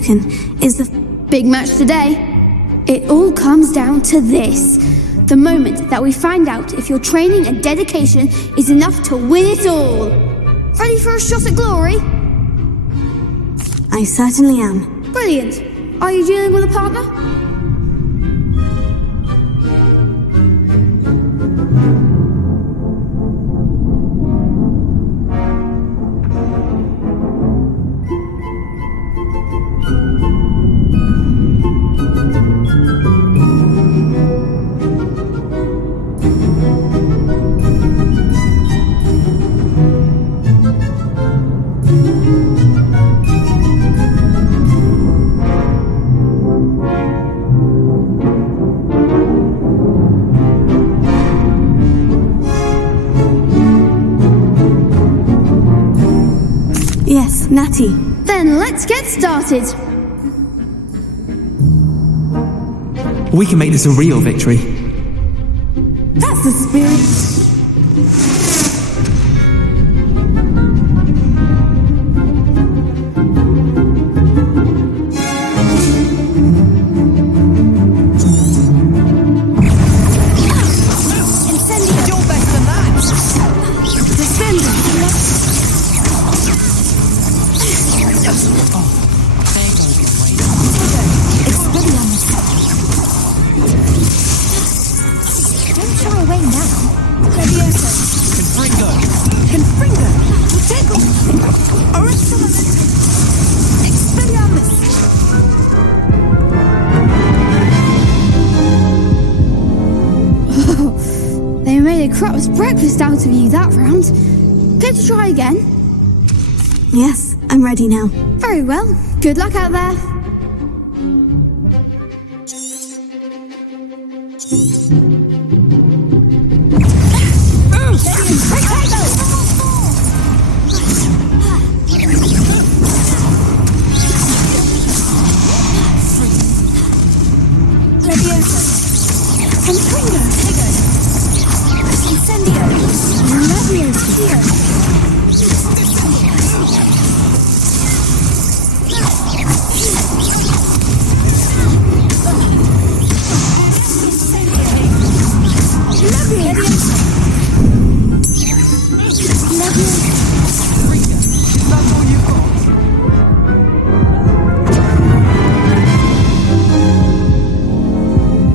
token is the big match today. It all comes down to this. The moment that we find out if your training and dedication is enough to win it all. Ready for a shot at glory? I certainly am. Brilliant. Are you dealing with a partner? Yes, Natty. Then let's get started. We can make this a real victory. That's the spirit. Crap's breakfast out of you that round. Care to try again? Yes, I'm ready now. Very well. Good luck out there.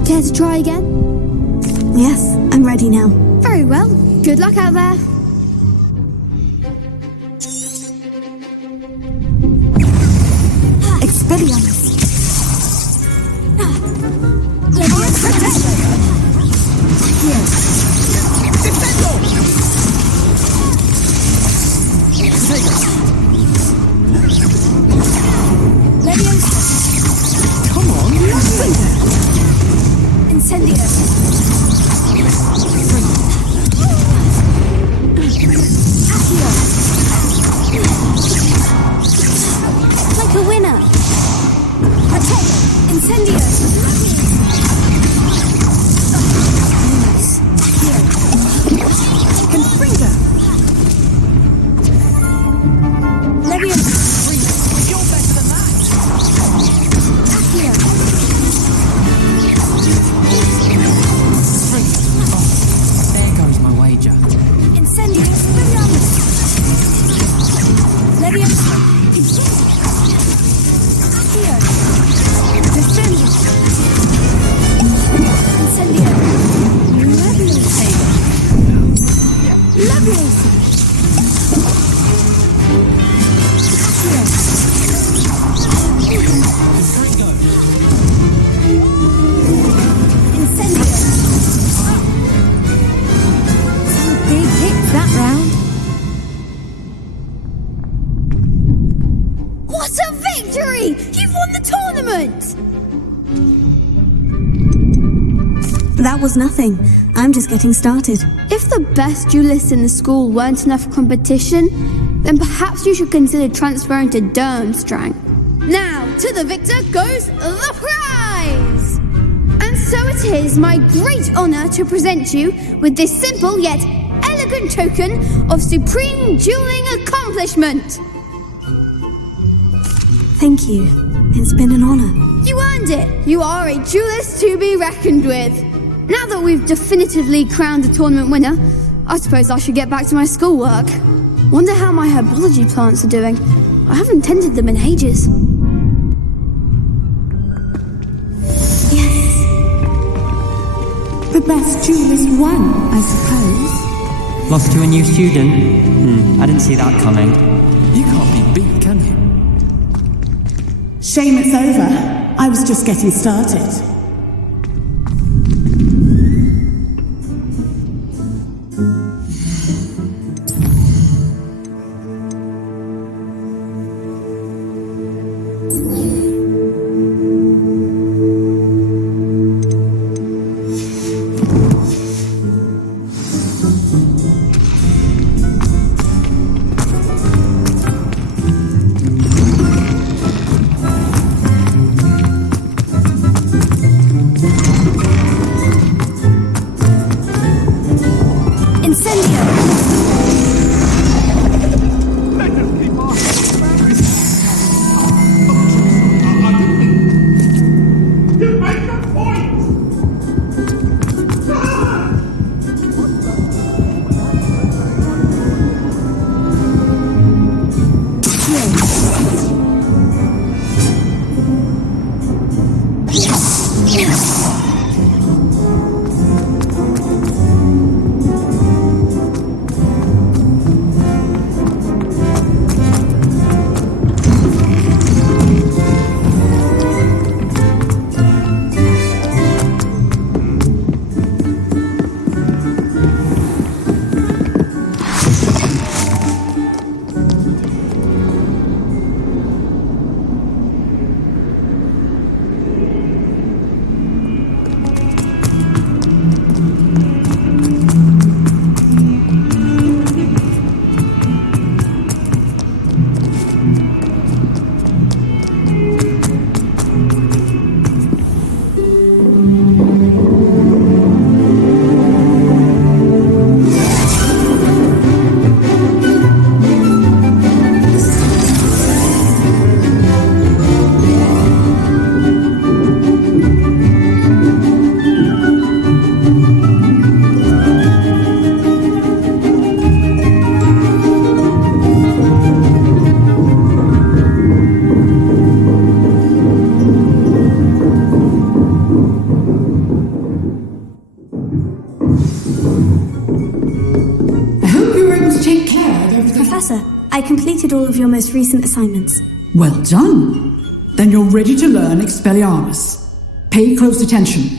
Care to try again? Yes, I'm ready now. Very well. Good luck out there. Expelliarmus. Come on, Incendio. Like a winner. Incendio. Confringo. Leviosa. you're better than that. Accio. There goes my wager. Incendio. Expelliarmus. Leviosa. Accio. Defendo. Incendio. Leviosa. Leviosa. Big hits that round. What a victory! You've won the tournament! That was nothing. I'm just getting started. If the best duelists in the school weren't enough competition, then perhaps you should consider transferring to Durmstrang. Now, to the victor goes the prize! And so it is my great honour to present you with this simple yet elegant token of supreme dueling accomplishment. Thank you. It's been an honor. You earned it! You are a duelist to be reckoned with. Now that we've definitively crowned the tournament winner, I suppose I should get back to my schoolwork. Wonder how my herbology plants are doing. I haven't tended them in ages. Yes. The best duelist won, I suppose. Lost to a new student? I didn't see that coming. You can't be beat, can you? Shame it's over. I was just getting started. I completed all of your most recent assignments. Well done. Then you're ready to learn Expelliarmus. Pay close attention.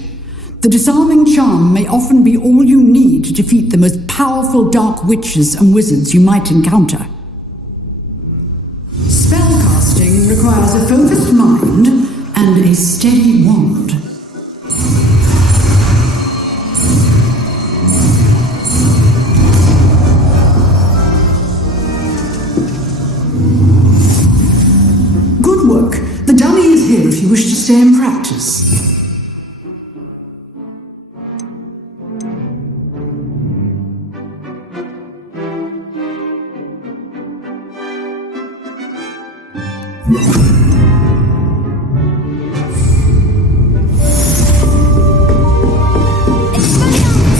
The disarming charm may often be all you need to defeat the most powerful dark witches and wizards you might encounter. Spellcasting requires a focused mind and a steady wand. Good work. The dummy is here if you wish to stay and practice.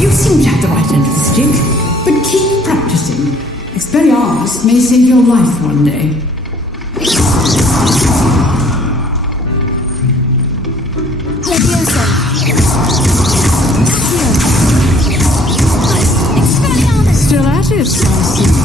You seem to have the right end of the stick, but keep practicing. Expelliarmus may save your life one day. Still at it, I see.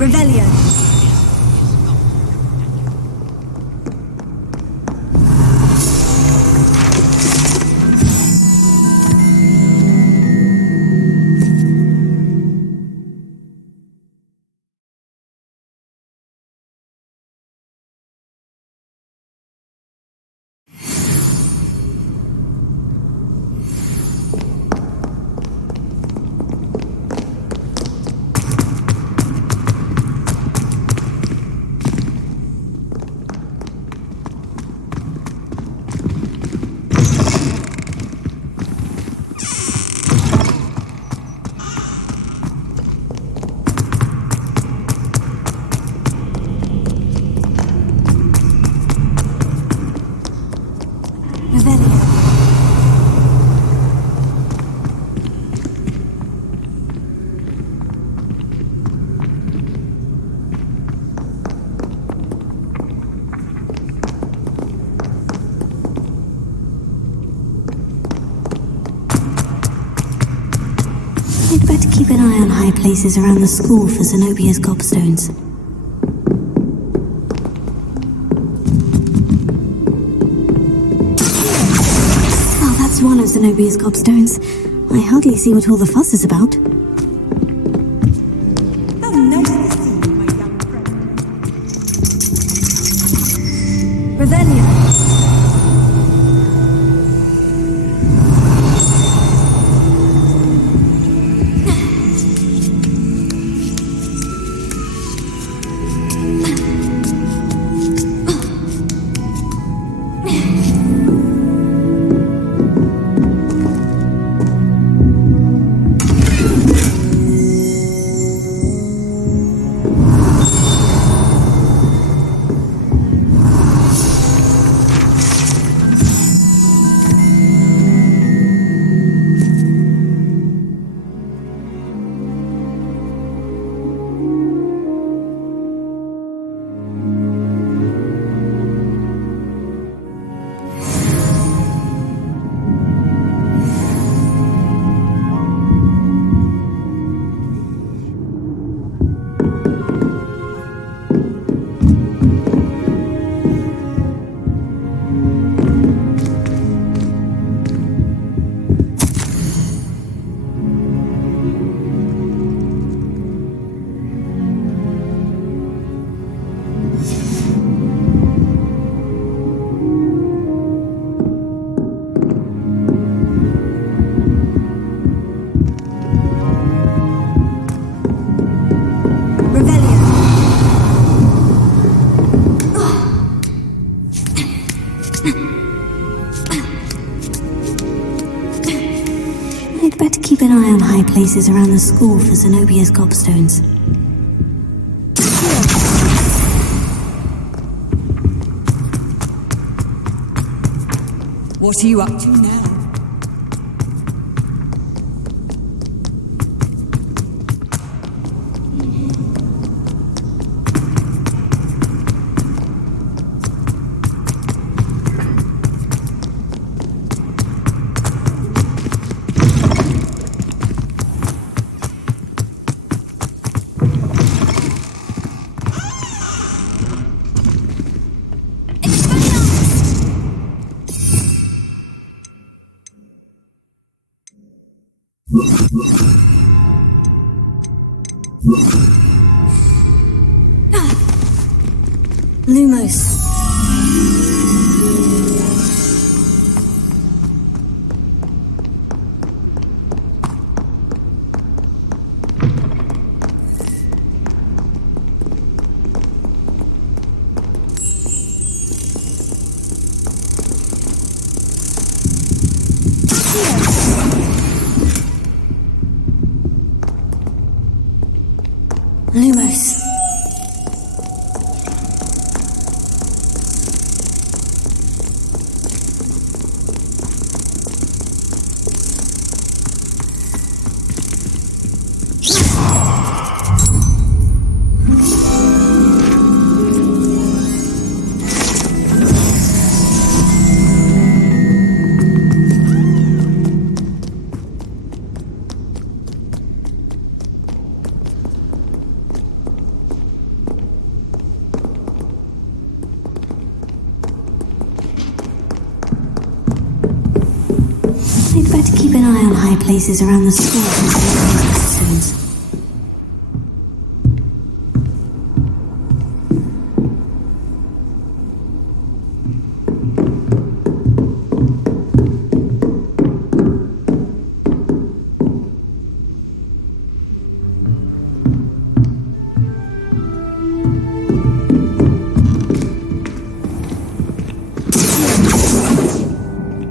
Revelio. You'd better keep an eye on high places around the school for Zenobia's gobstones. Well, that's one of Zenobia's gobstones. I hardly see what all the fuss is about. Oh, nice to see you, my young friend. Revelio. I'd better keep an eye on high places around the school for Zenobia's gobstones. What are you up to now? Lumos. Lumos. I'd better keep an eye on high places around the school and stones.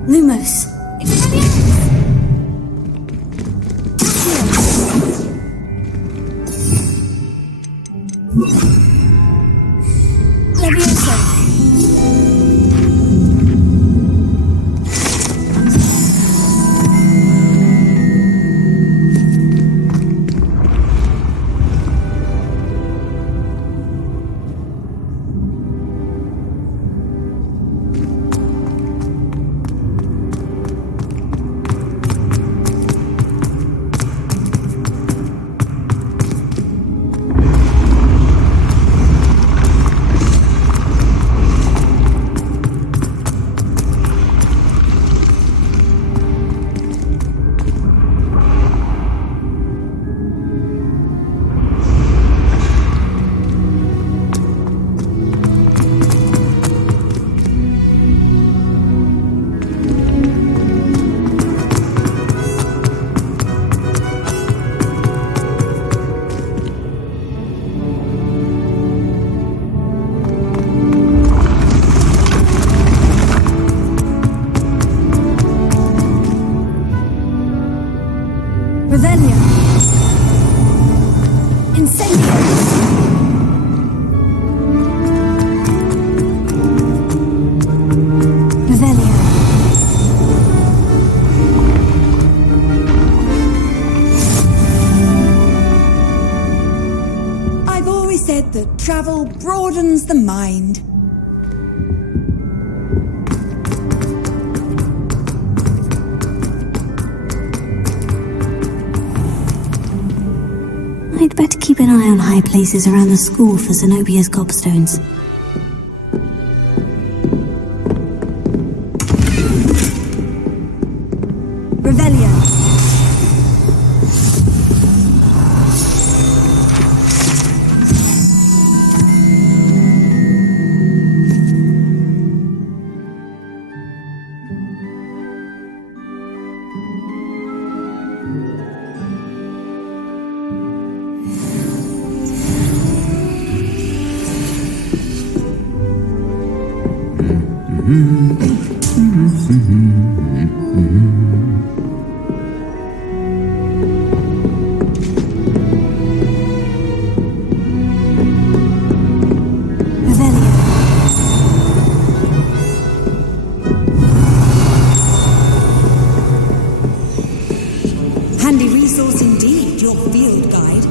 Lumos. That travel broadens the mind. I'd better keep an eye on high places around the school for Zenobia's gobstones. Revelio. Handy resource indeed, your field guide.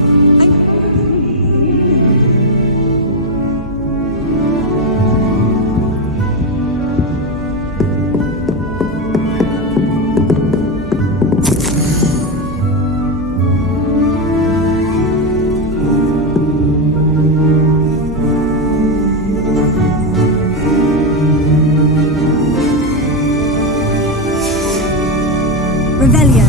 Revelio.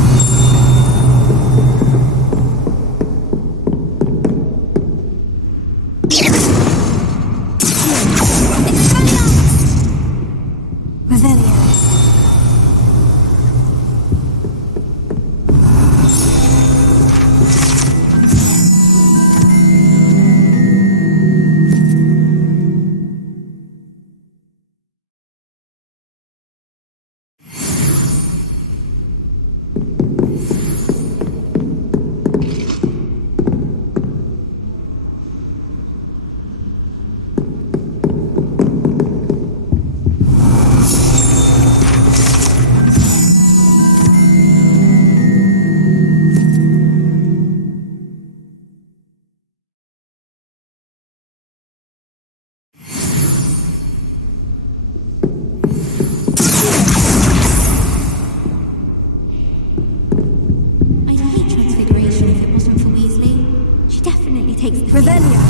Revelio.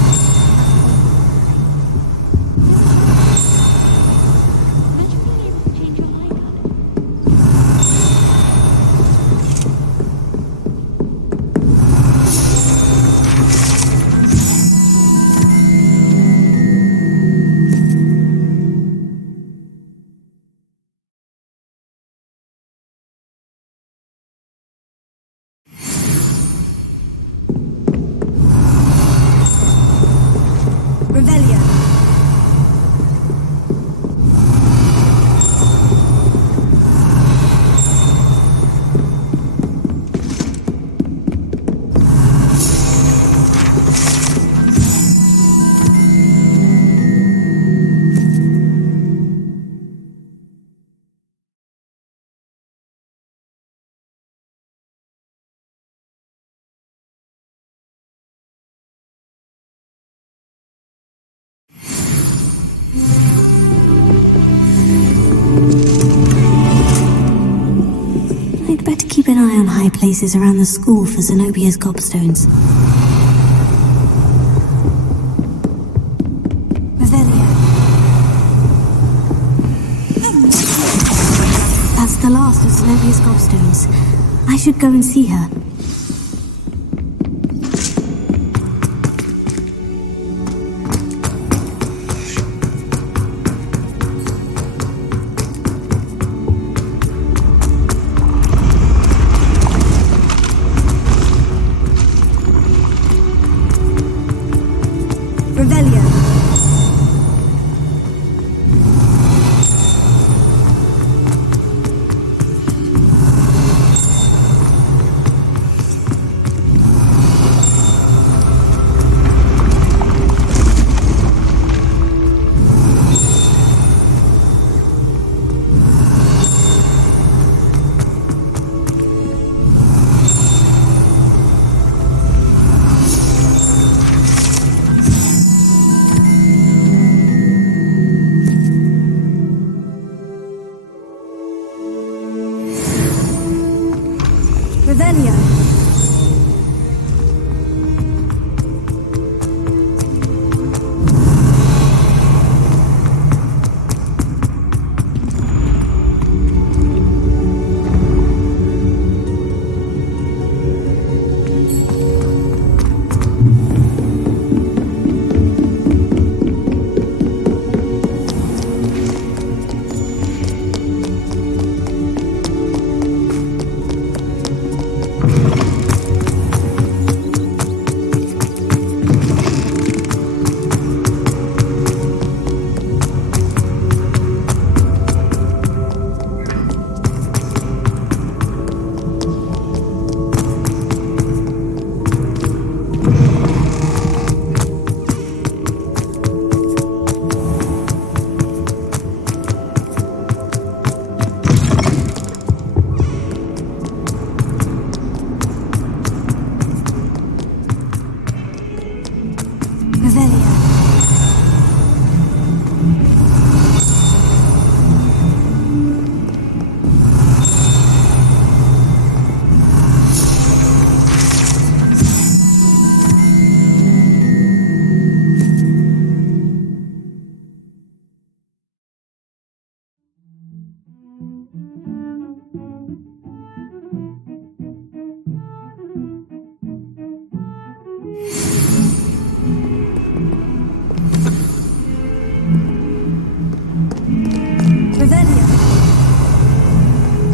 I'd better keep an eye on high places around the school for Zenobia's gobstones. Revelio. That's the last of Zenobia's gobstones. I should go and see her. Revelio. Revelio.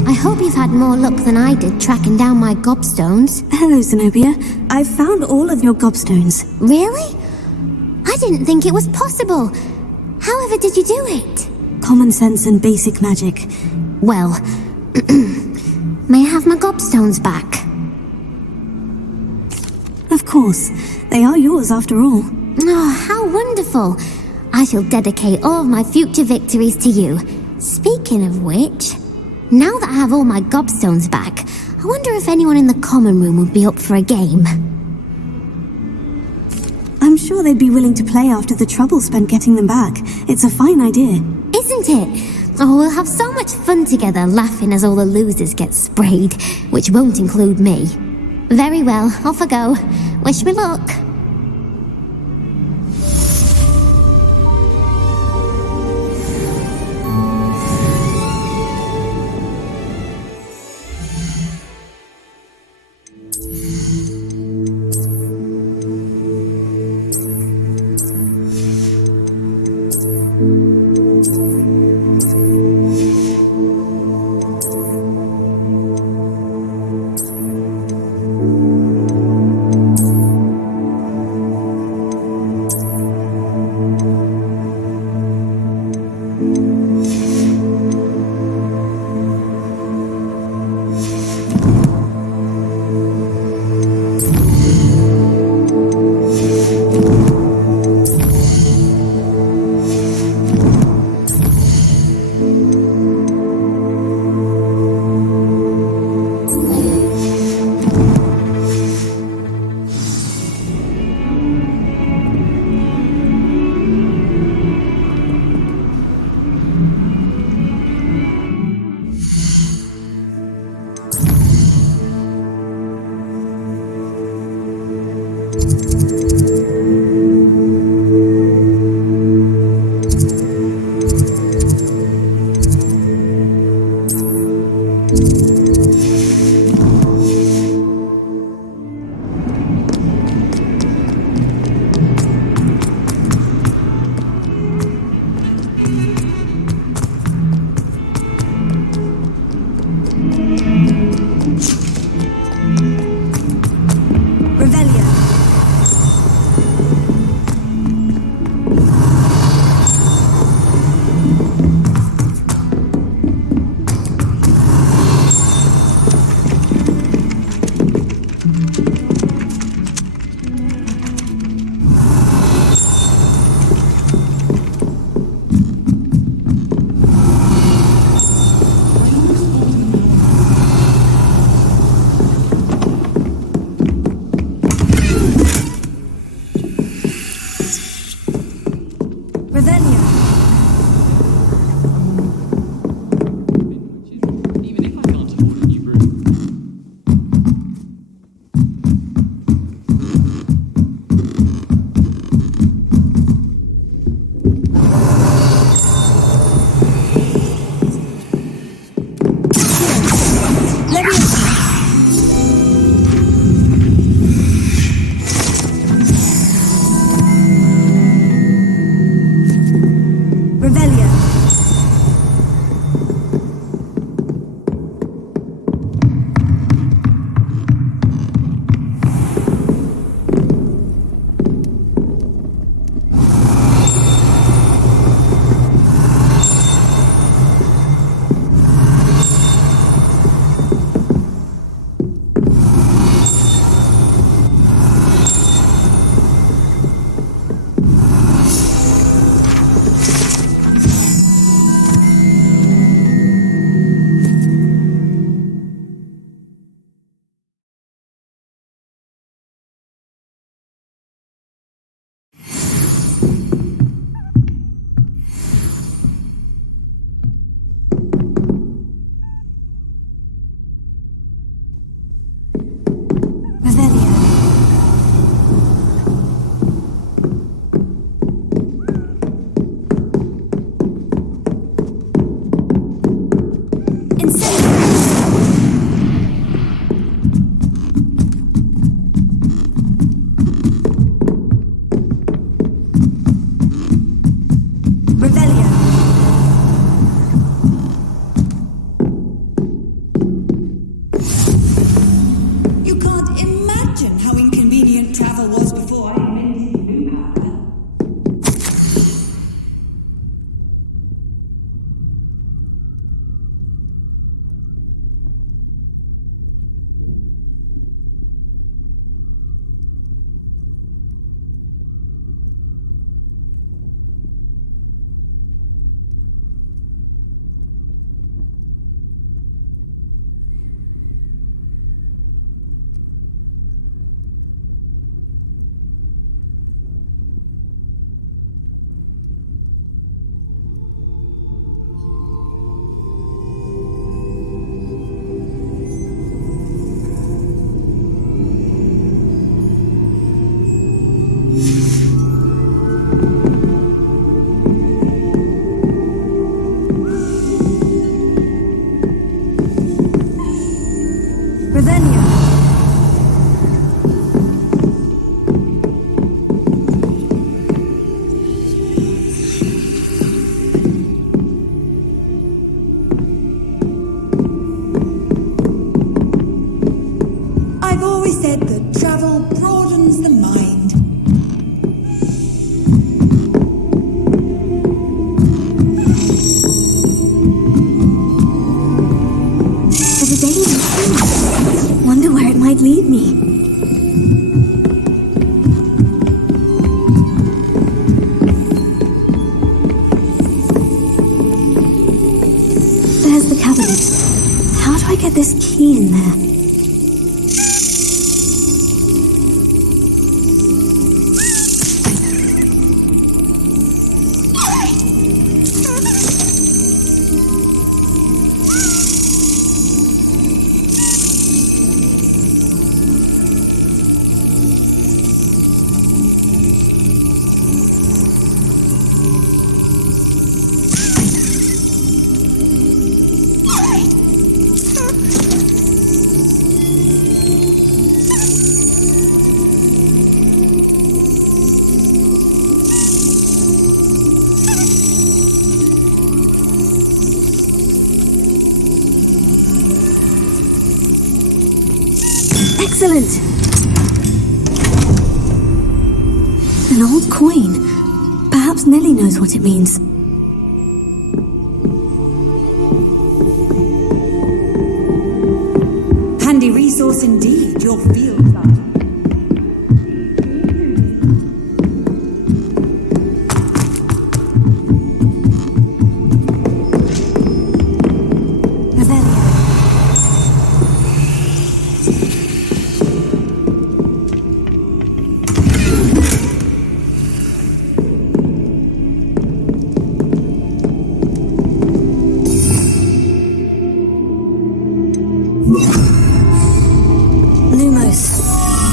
I hope you've had more luck than I did tracking down my gobstones. Hello, Zenobia. I've found all of your gobstones. Really? I didn't think it was possible. However did you do it? Common sense and basic magic. Well, may I have my gobstones back? Of course. They are yours after all. Oh, how wonderful. I shall dedicate all of my future victories to you. Speaking of which, now that I have all my gobstones back, I wonder if anyone in the common room would be up for a game. I'm sure they'd be willing to play after the trouble spent getting them back. It's a fine idea. Isn't it? Oh, we'll have so much fun together, laughing as all the losers get sprayed, which won't include me. Very well, off I go. Wish me luck. Revelio. Lead me. There's the cabinet. How do I get this key in there? Excellent! An old coin. Perhaps Nellie knows what it means. Handy resource indeed, your field guide. Lumos.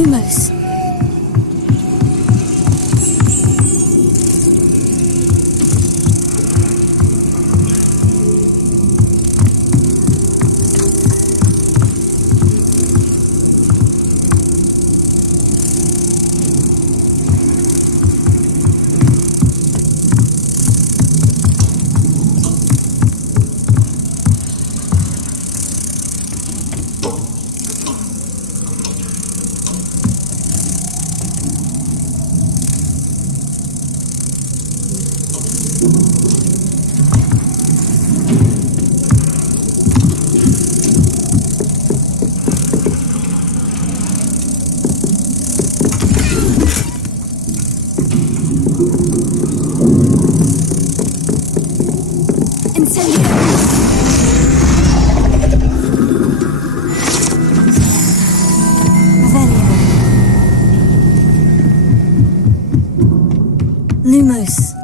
Lumos. Lumos.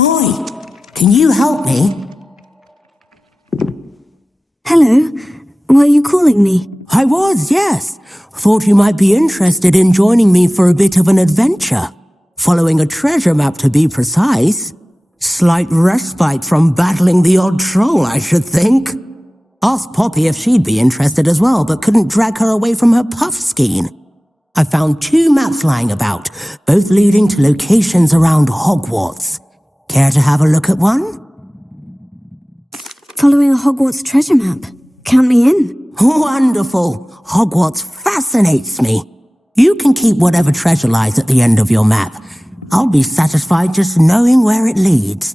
Oi, can you help me? Hello. Were you calling me? I was, yes. Thought you might be interested in joining me for a bit of an adventure. Following a treasure map, to be precise. Slight respite from battling the odd troll, I should think. Asked Poppy if she'd be interested as well, but couldn't drag her away from her puff skein. I found 2 maps lying about, both leading to locations around Hogwarts. Care to have a look at one? Following a Hogwarts treasure map. Count me in. Wonderful! Hogwarts fascinates me. You can keep whatever treasure lies at the end of your map. I'll be satisfied just knowing where it leads.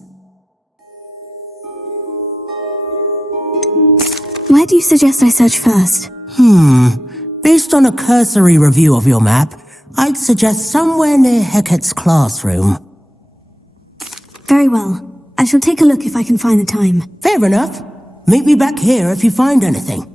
Where do you suggest I search first? Based on a cursory review of your map, I'd suggest somewhere near Hecat's classroom. Very well. I shall take a look if I can find the time. Fair enough. Meet me back here if you find anything.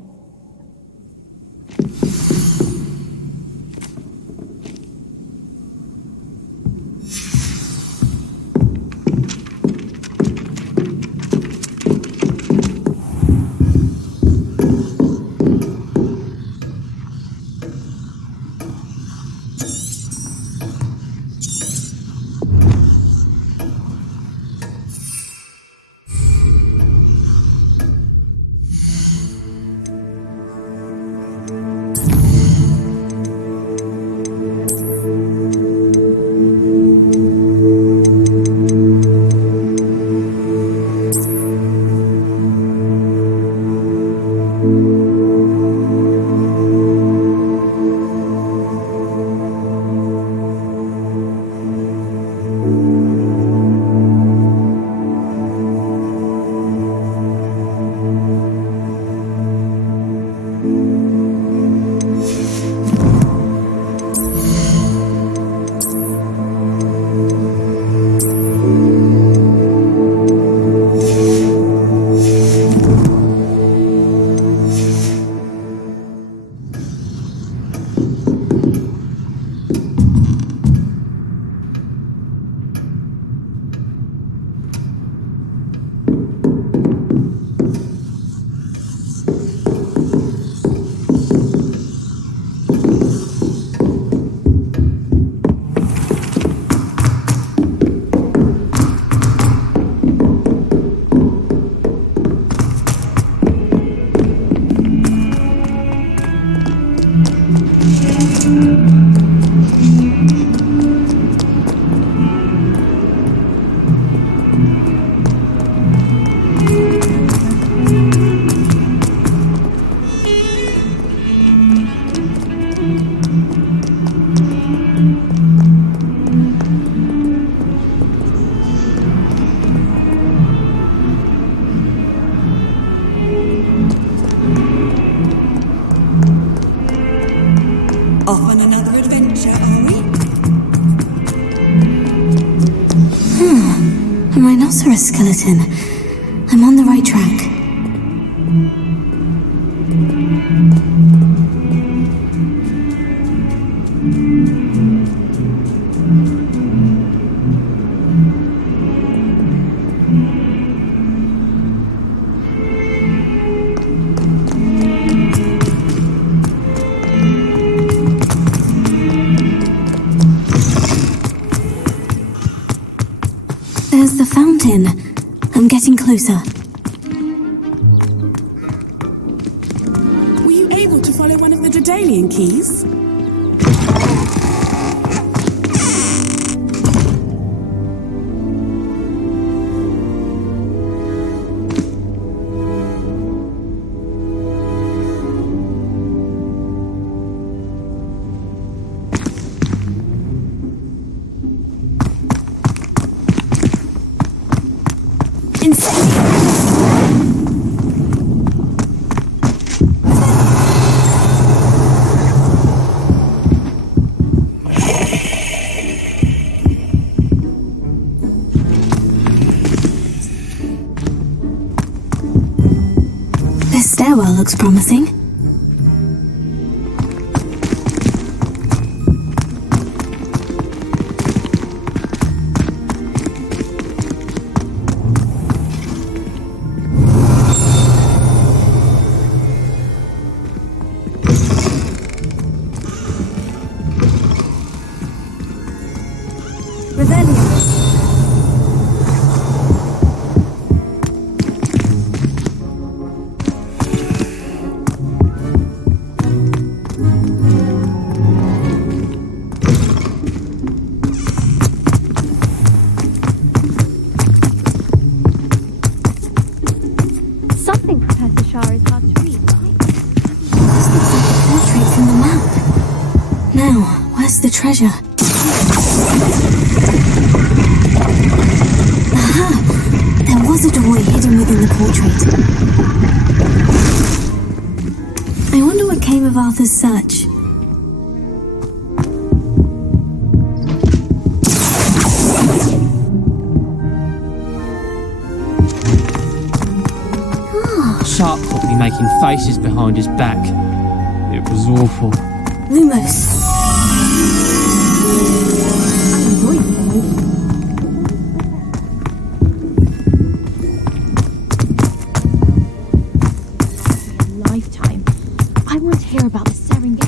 Off on another adventure, are we? A rhinoceros skeleton. I'm on the right track. There's the fountain. I'm getting closer. Were you able to follow one of the Daedalian Keys? This stairwell looks promising. The treasure. Aha! There was a doorway hidden within the portrait. I wonder what came of Arthur's search. Shark caught me making faces behind his back. It was awful. Lumos. Lifetime. I want to hear about the Serengeti.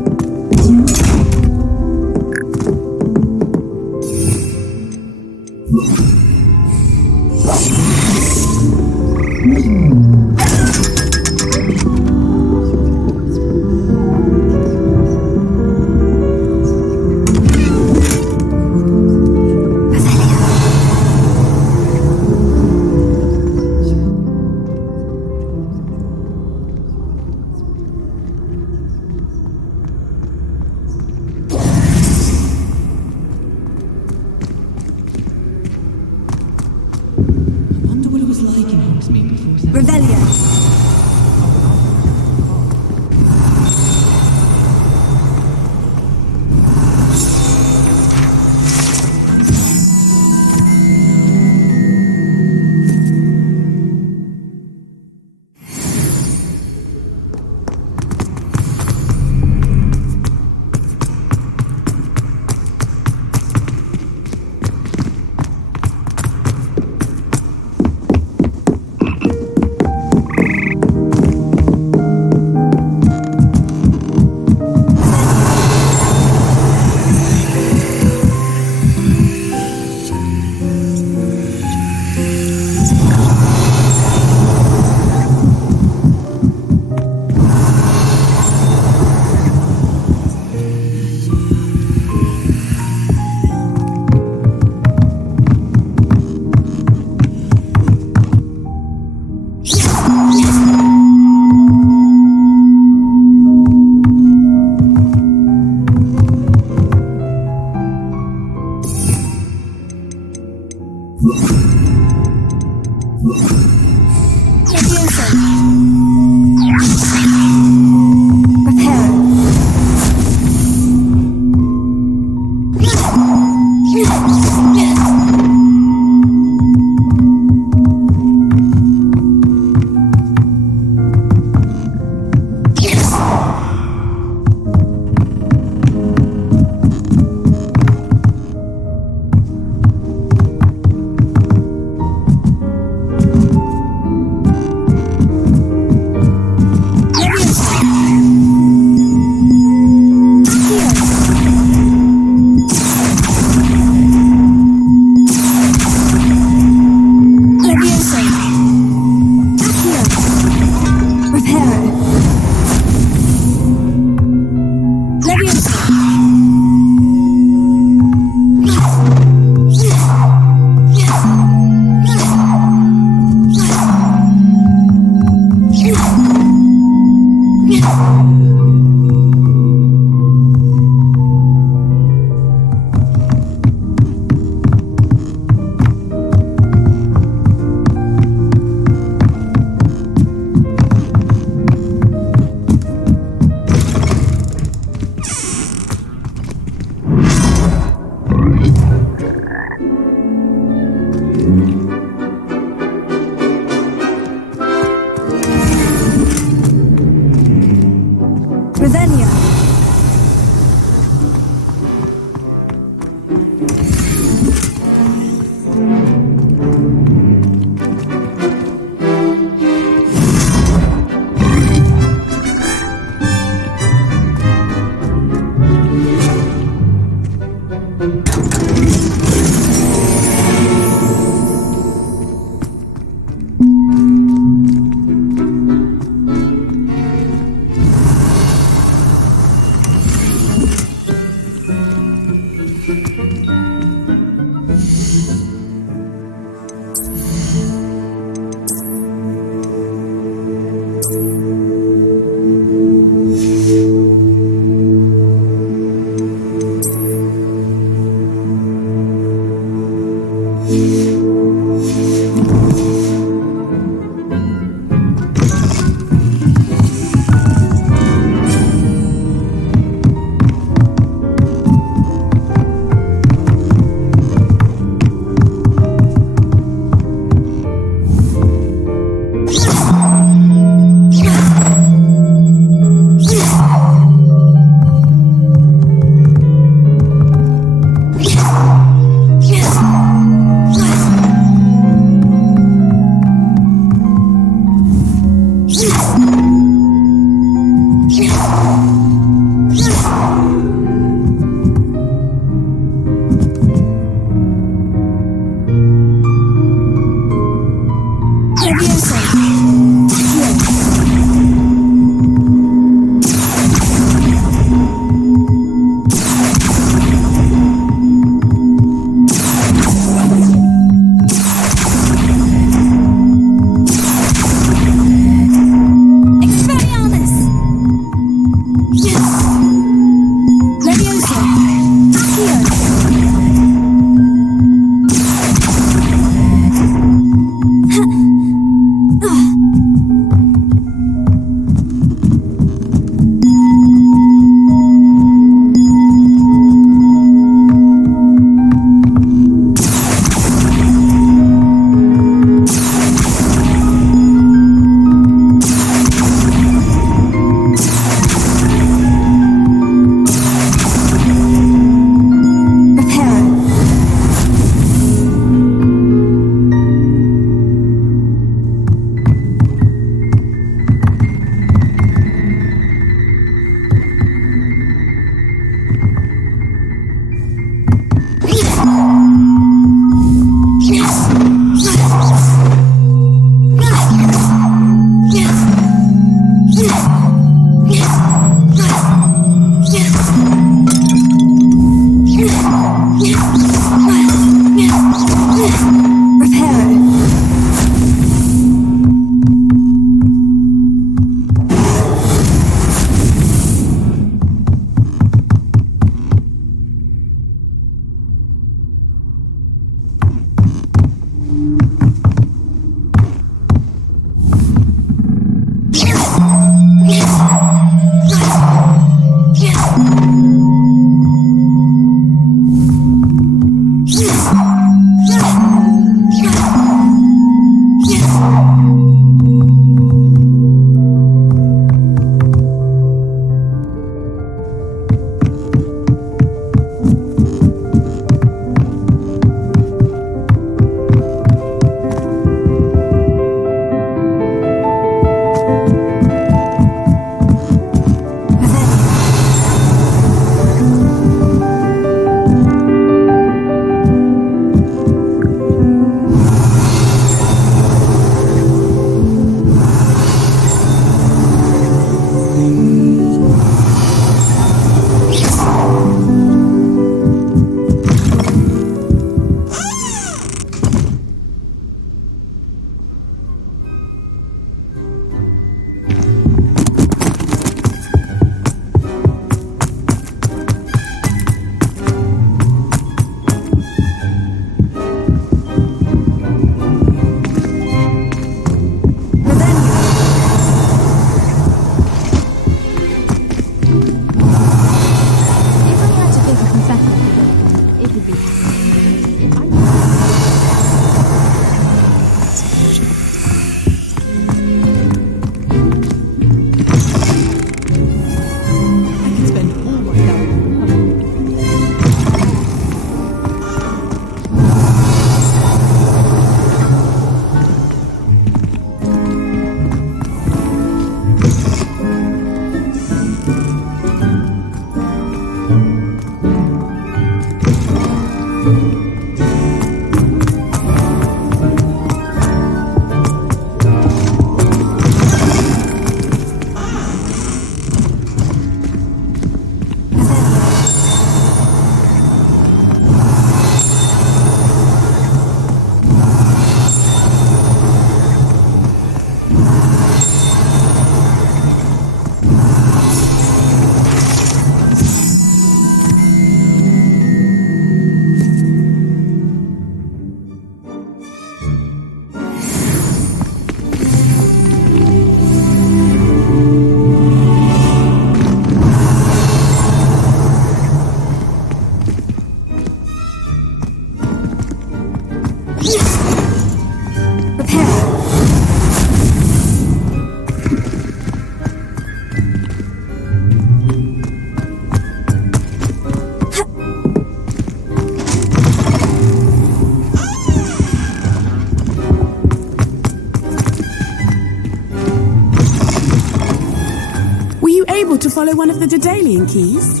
follow one of the Daedalian Keys?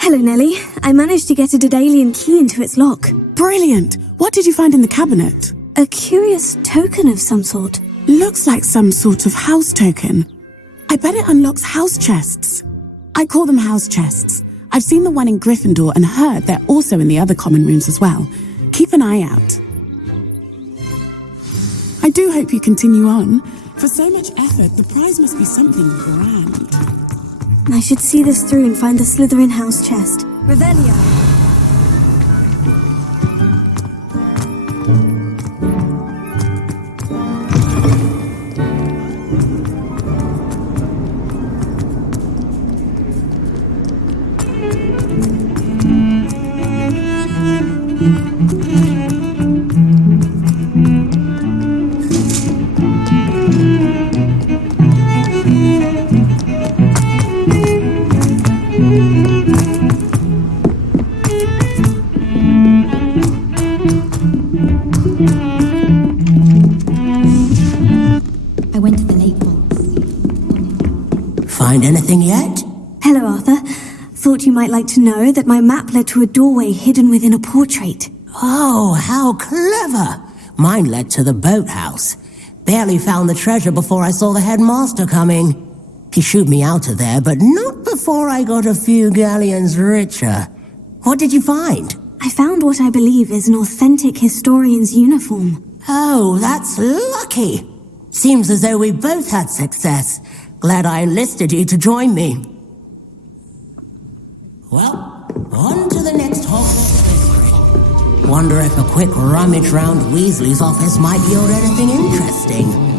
Hello, Nellie. I managed to get a Daedalian Key into its lock. Brilliant! What did you find in the cabinet? A curious token of some sort. Looks like some sort of house token. I bet it unlocks house chests. I call them house chests. I've seen the one in Gryffindor and heard they're also in the other common rooms as well. Keep an eye out. I do hope you continue on. For so much effort, the prize must be something grand. I should see this through and find the Slytherin house chest. Revelio. Find anything yet? Hello, Arthur. Thought you might like to know that my map led to a doorway hidden within a portrait. Oh, how clever! Mine led to the boathouse. Barely found the treasure before I saw the headmaster coming. He shooed me out of there, but not before I got a few galleons richer. What did you find? I found what I believe is an authentic historian's uniform. Oh, that's lucky. Seems as though we both had success. Glad I enlisted you to join me. Well, on to the next Hogwarts. Wonder if a quick rummage round Weasley's office might yield anything interesting.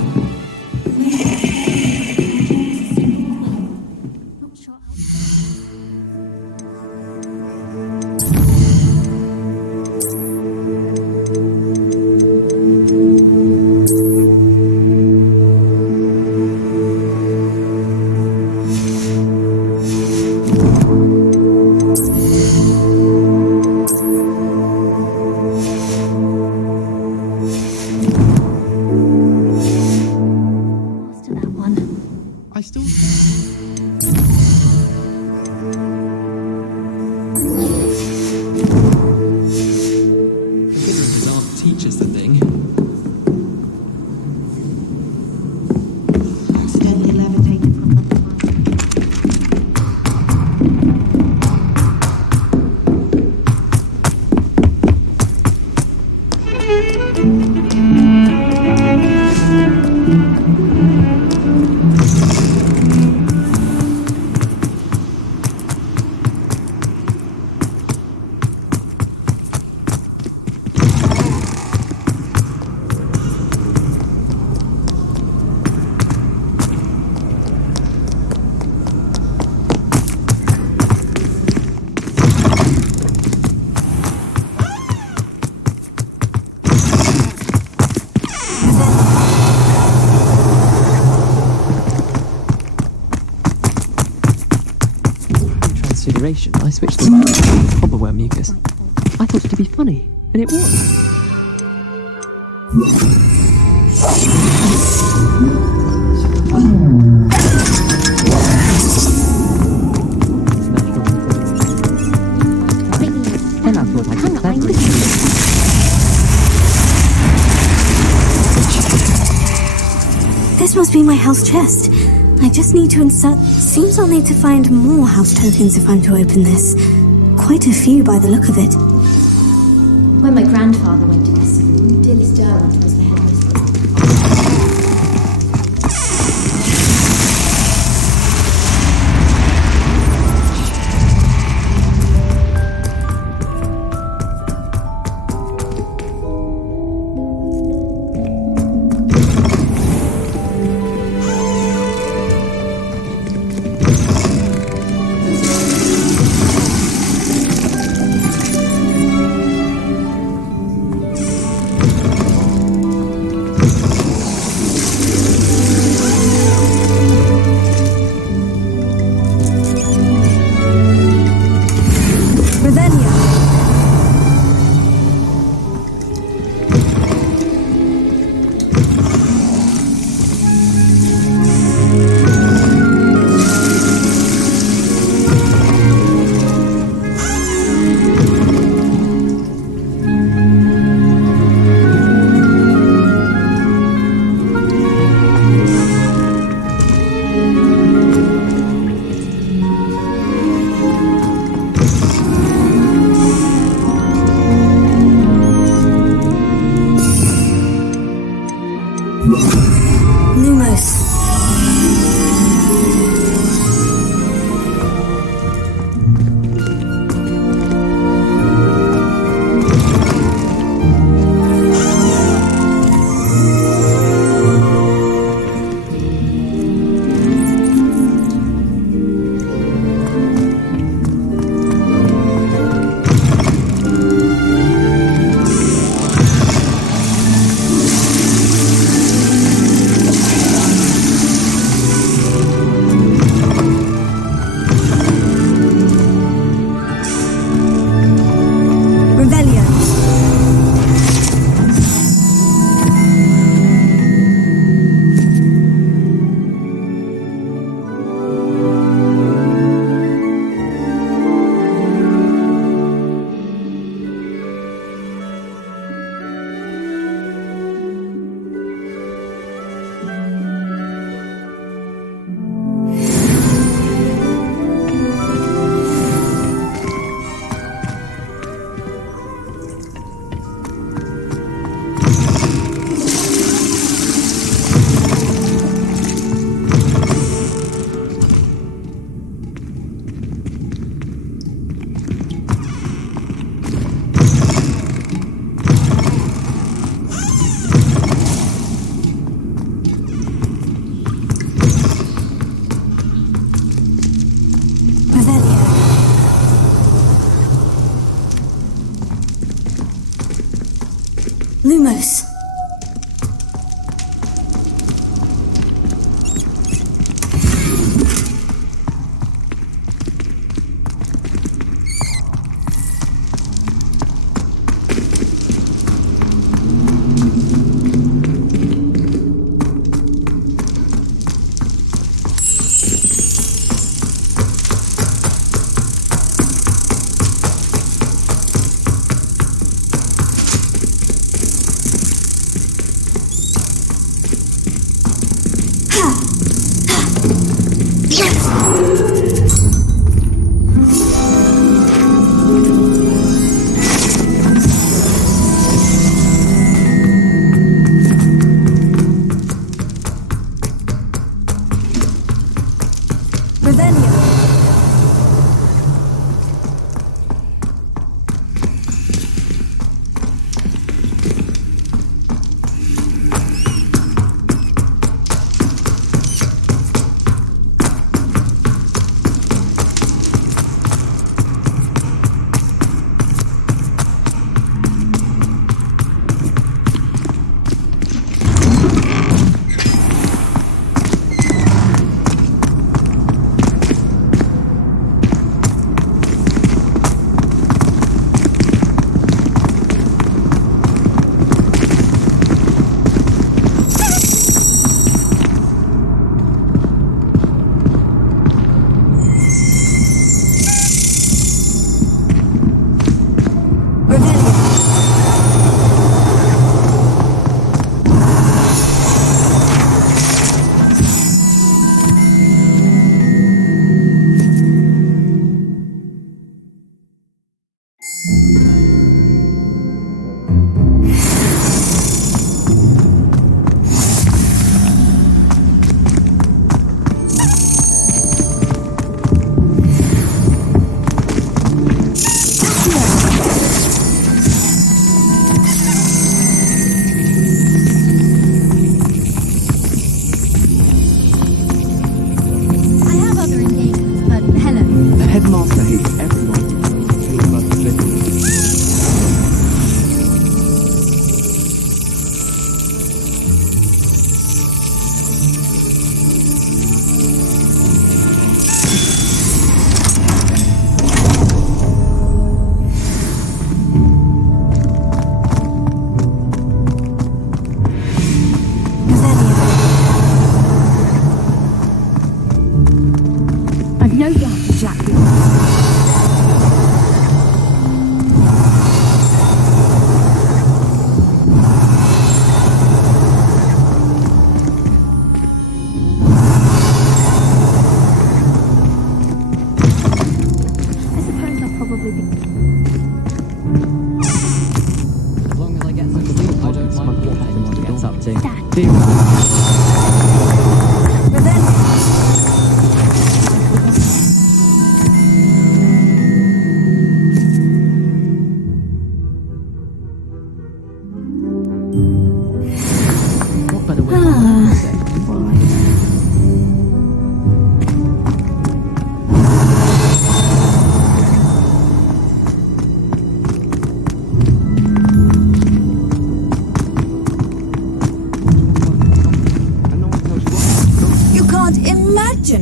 I switched the copperworm mucus. I thought it to be funny, and it was. Then I thought I could clever it. This must be my house chest. I just need to insert... Seems I'll need to find more house tokens if I'm to open this. Quite a few by the look of it. When my grandfather went to this, Dilly Sterling was the headmistress. Revelio. Lumos.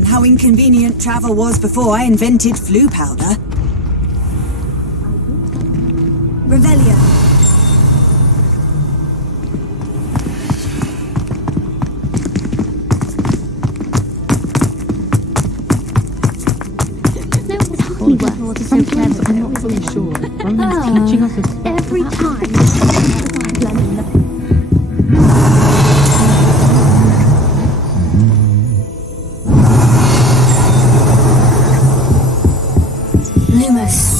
How inconvenient travel was before I invented flu powder. Revelio. I'm not fully sure. Roman's teaching us every time. Lumos.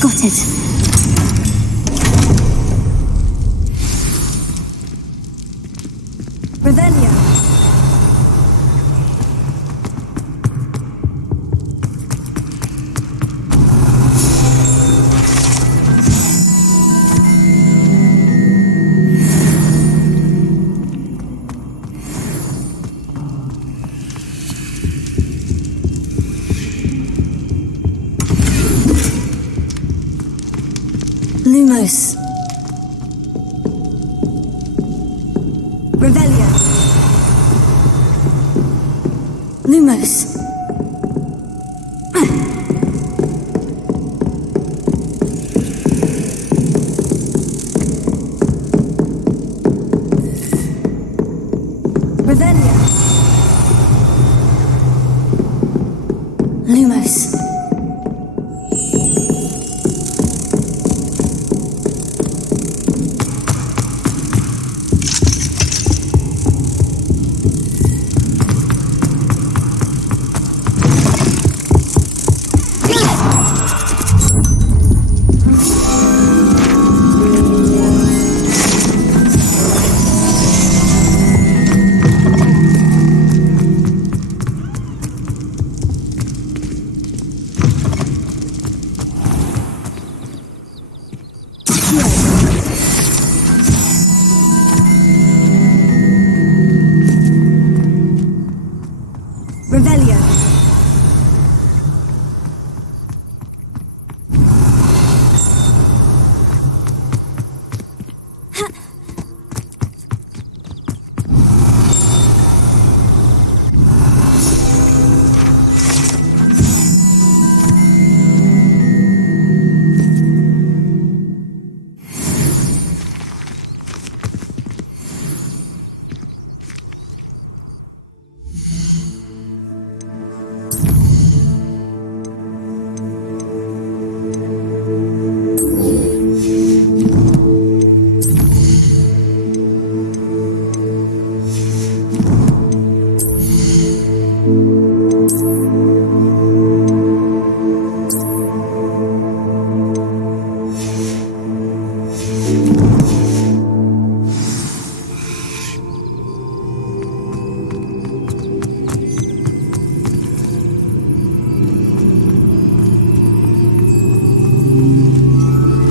Got it. Revelio. Lumos. Revelio. Lumos. Revelio. Lumos. Revelio.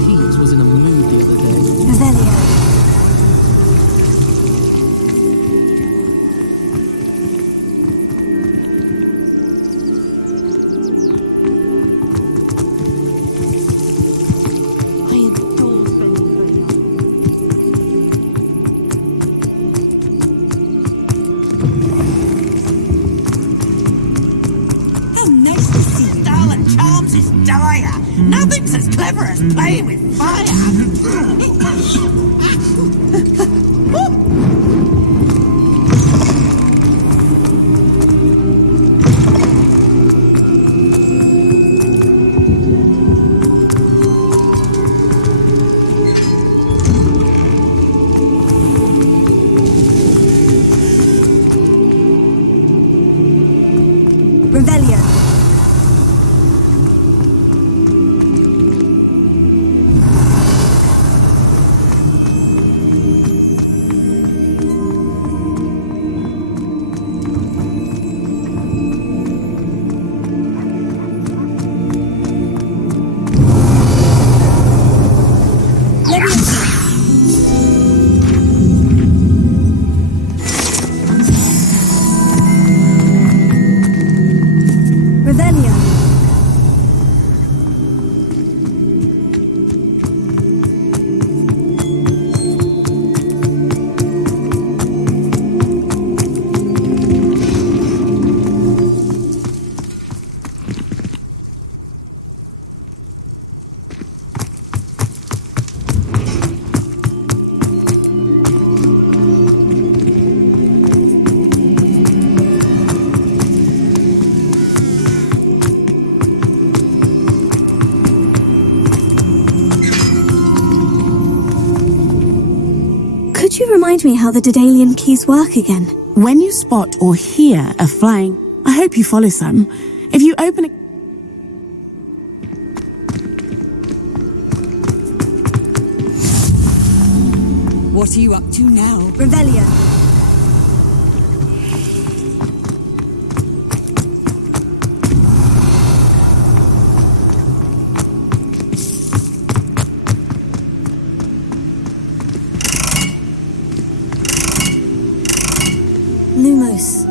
Keys was in a mood the other day. Revelio. How nice to see Darlin Charms' dyer. Nothing's as clever as playing with fire. you remind me how the Daedalian Keys work again? When you spot or hear a flying... I hope you follow some. If you open a... What are you up to now? Revelio. Lumos.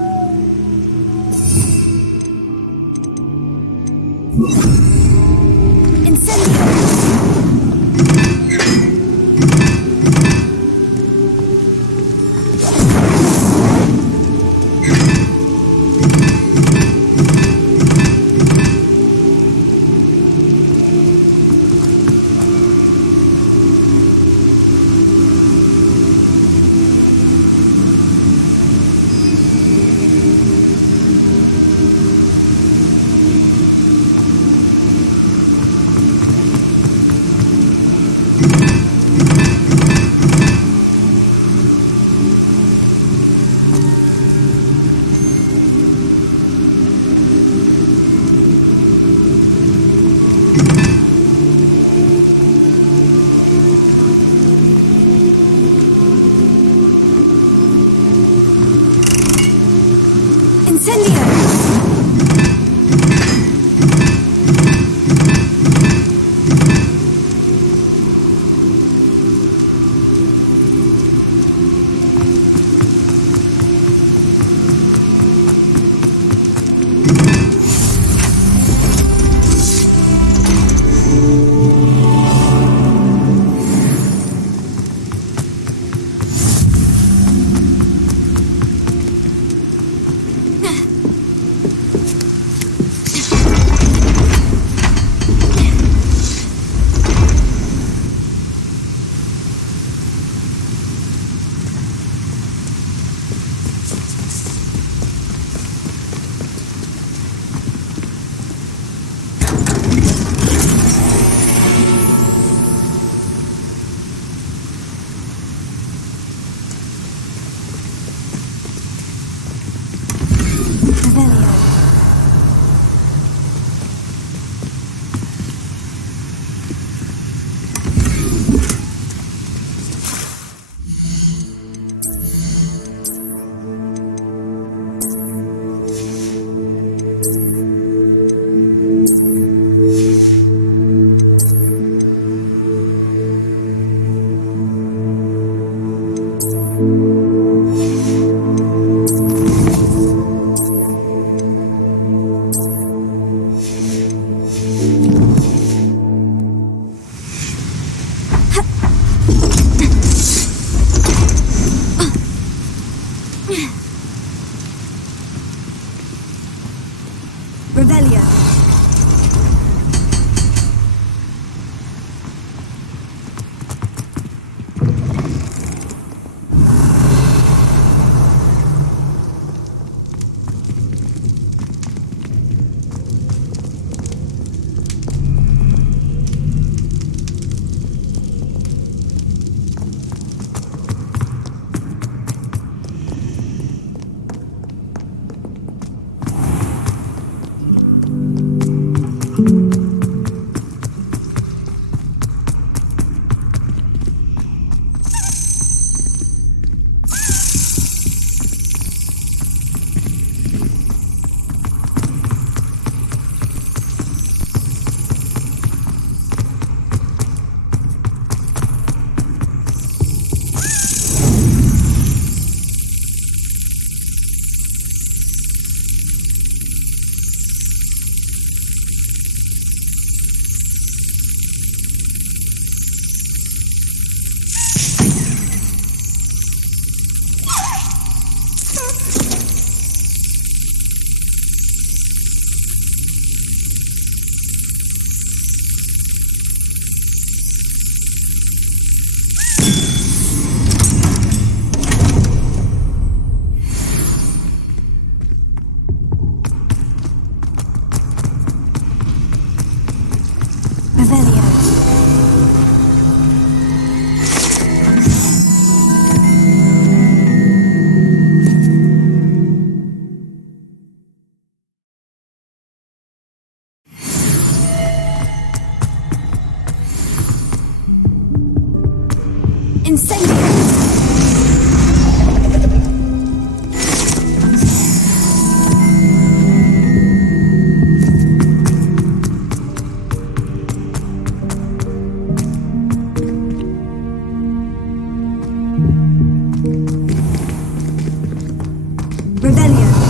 Revelio.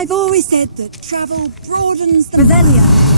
I've always said that travel broadens the... Revelio.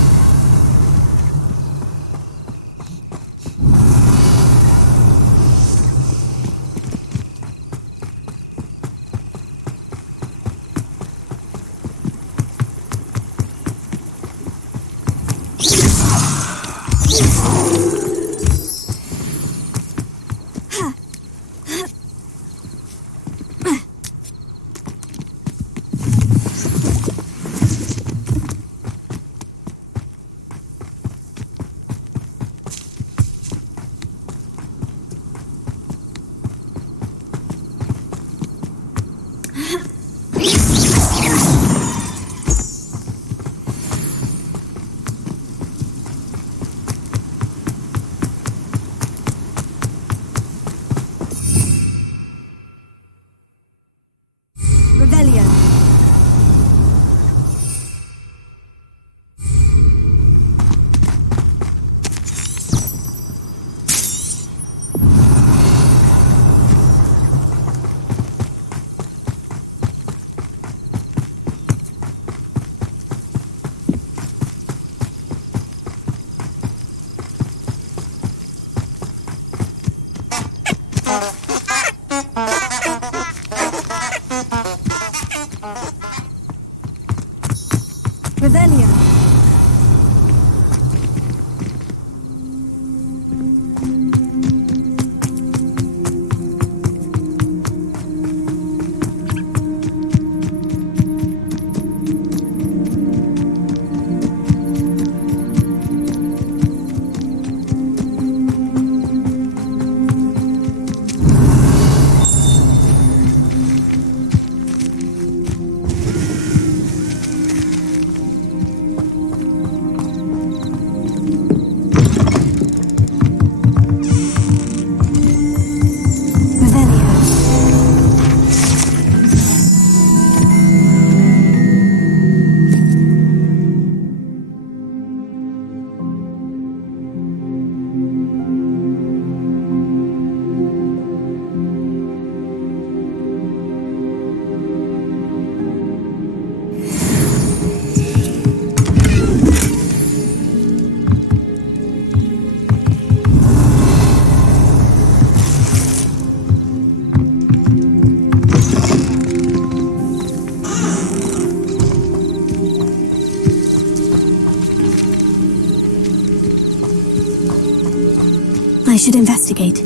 I should investigate.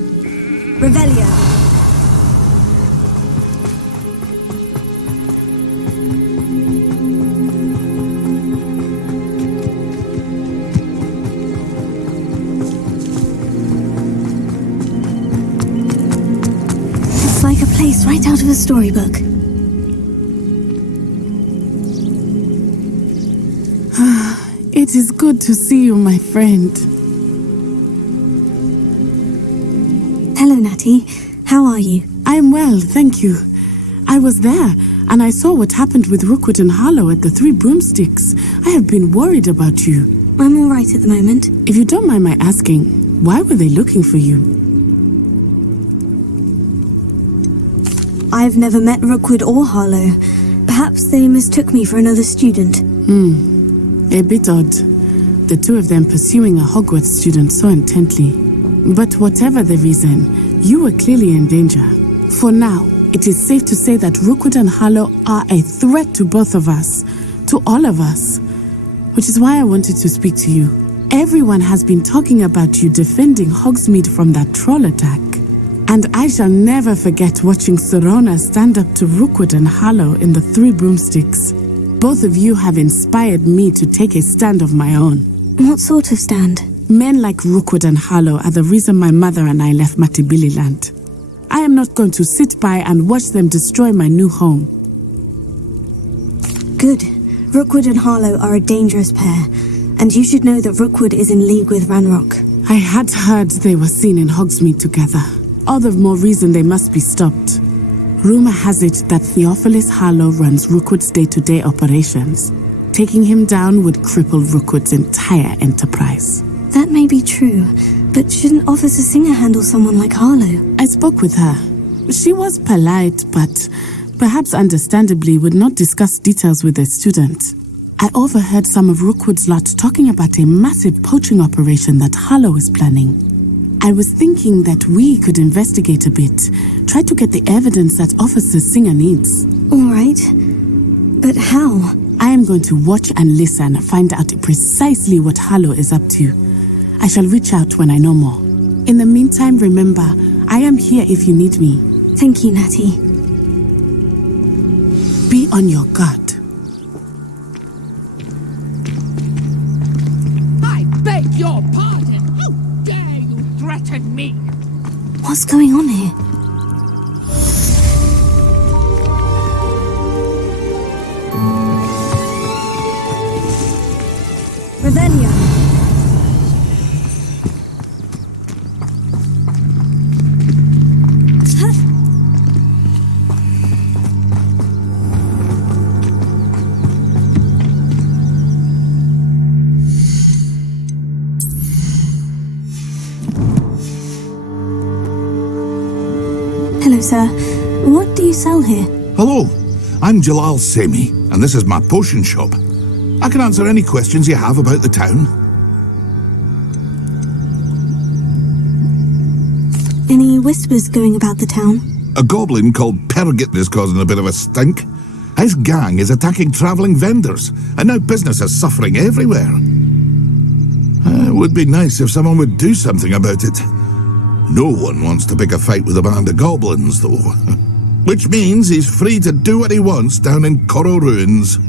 Revelio. It's like a place right out of a storybook. It is good to see you, my friend. Hello, Natty. How are you? I am well, thank you. I was there, and I saw what happened with Rookwood and Harlow at the Three Broomsticks. I have been worried about you. I'm all right at the moment. If you don't mind my asking, why were they looking for you? I've never met Rookwood or Harlow. Perhaps they mistook me for another student. A bit odd. The two of them pursuing a Hogwarts student so intently. But whatever the reason, you were clearly in danger. For now, it is safe to say that Rookwood and Harlow are a threat to both of us. To all of us. Which is why I wanted to speak to you. Everyone has been talking about you defending Hogsmeade from that troll attack. And I shall never forget watching Serona stand up to Rookwood and Harlow in the Three Broomsticks. Both of you have inspired me to take a stand of my own. What sort of stand? Men like Rookwood and Harlow are the reason my mother and I left Matibililand. I am not going to sit by and watch them destroy my new home. Good. Rookwood and Harlow are a dangerous pair, and you should know that Rookwood is in league with Ranrock. I had heard they were seen in Hogsmeade together. All the more reason they must be stopped. Rumor has it that Theophilus Harlow runs Rookwood's day-to-day operations. Taking him down would cripple Rookwood's entire enterprise. That may be true, but shouldn't Officer Singer handle someone like Harlow? I spoke with her. She was polite, but perhaps understandably would not discuss details with a student. I overheard some of Rookwood's lot talking about a massive poaching operation that Harlow is planning. I was thinking that we could investigate a bit, try to get the evidence that Officer Singer needs. All right, but how? I am going to watch and listen and find out precisely what Harlow is up to. I shall reach out when I know more. In the meantime, remember, I am here if you need me. Thank you, Natty. Be on your guard. I beg your pardon! How dare you threaten me? What's going on here? Revelio. Hello, sir. What do you sell here? Hello, I'm Jalal Semi, and this is my potion shop. I can answer any questions you have about the town. Any whispers going about the town? A goblin called Pergit is causing a bit of a stink. His gang is attacking travelling vendors, and now business is suffering everywhere. It would be nice if someone would do something about it. No one wants to pick a fight with a band of goblins, though. Which means he's free to do what he wants down in Coral Ruins.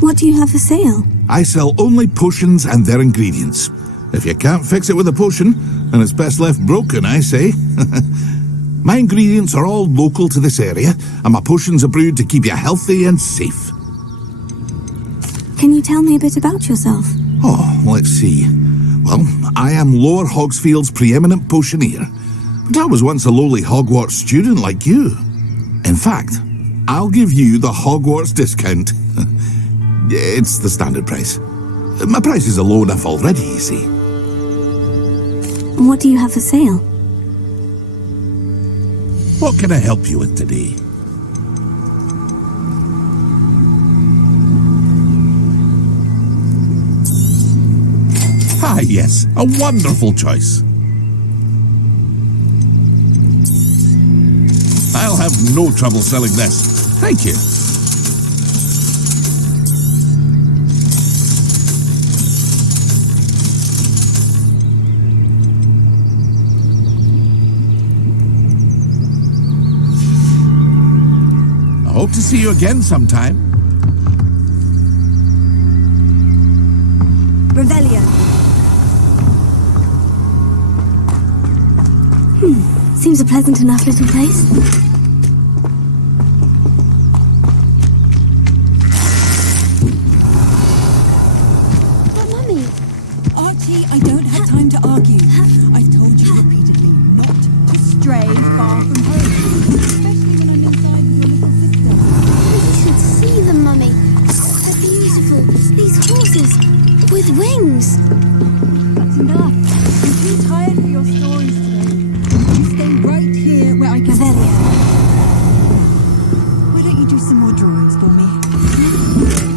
What do you have for sale? I sell only potions and their ingredients. If you can't fix it with a potion, then it's best left broken, I say. My ingredients are all local to this area, and my potions are brewed to keep you healthy and safe. Can you tell me a bit about yourself? Oh, let's see. Well, I am Lower Hogsfield's preeminent potioneer. But I was once a lowly Hogwarts student like you. In fact, I'll give you the Hogwarts discount. It's the standard price. My prices are low enough already, you see. What do you have for sale? What can I help you with today? Ah, yes, a wonderful choice. I'll have no trouble selling this. Thank you. Hope to see you again sometime. Revelio. Seems a pleasant enough little place. But Mummy... Archie, I don't have time to argue. I've told you repeatedly not to stray far from home. Especially when I'm inside with your little sister. You should see them, Mummy. They're beautiful. These horses with wings. That's enough. I'm too tired for your stories today. You stay right here where I can... Revelio. Why don't you do some more drawings for me?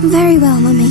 Very well, Mummy.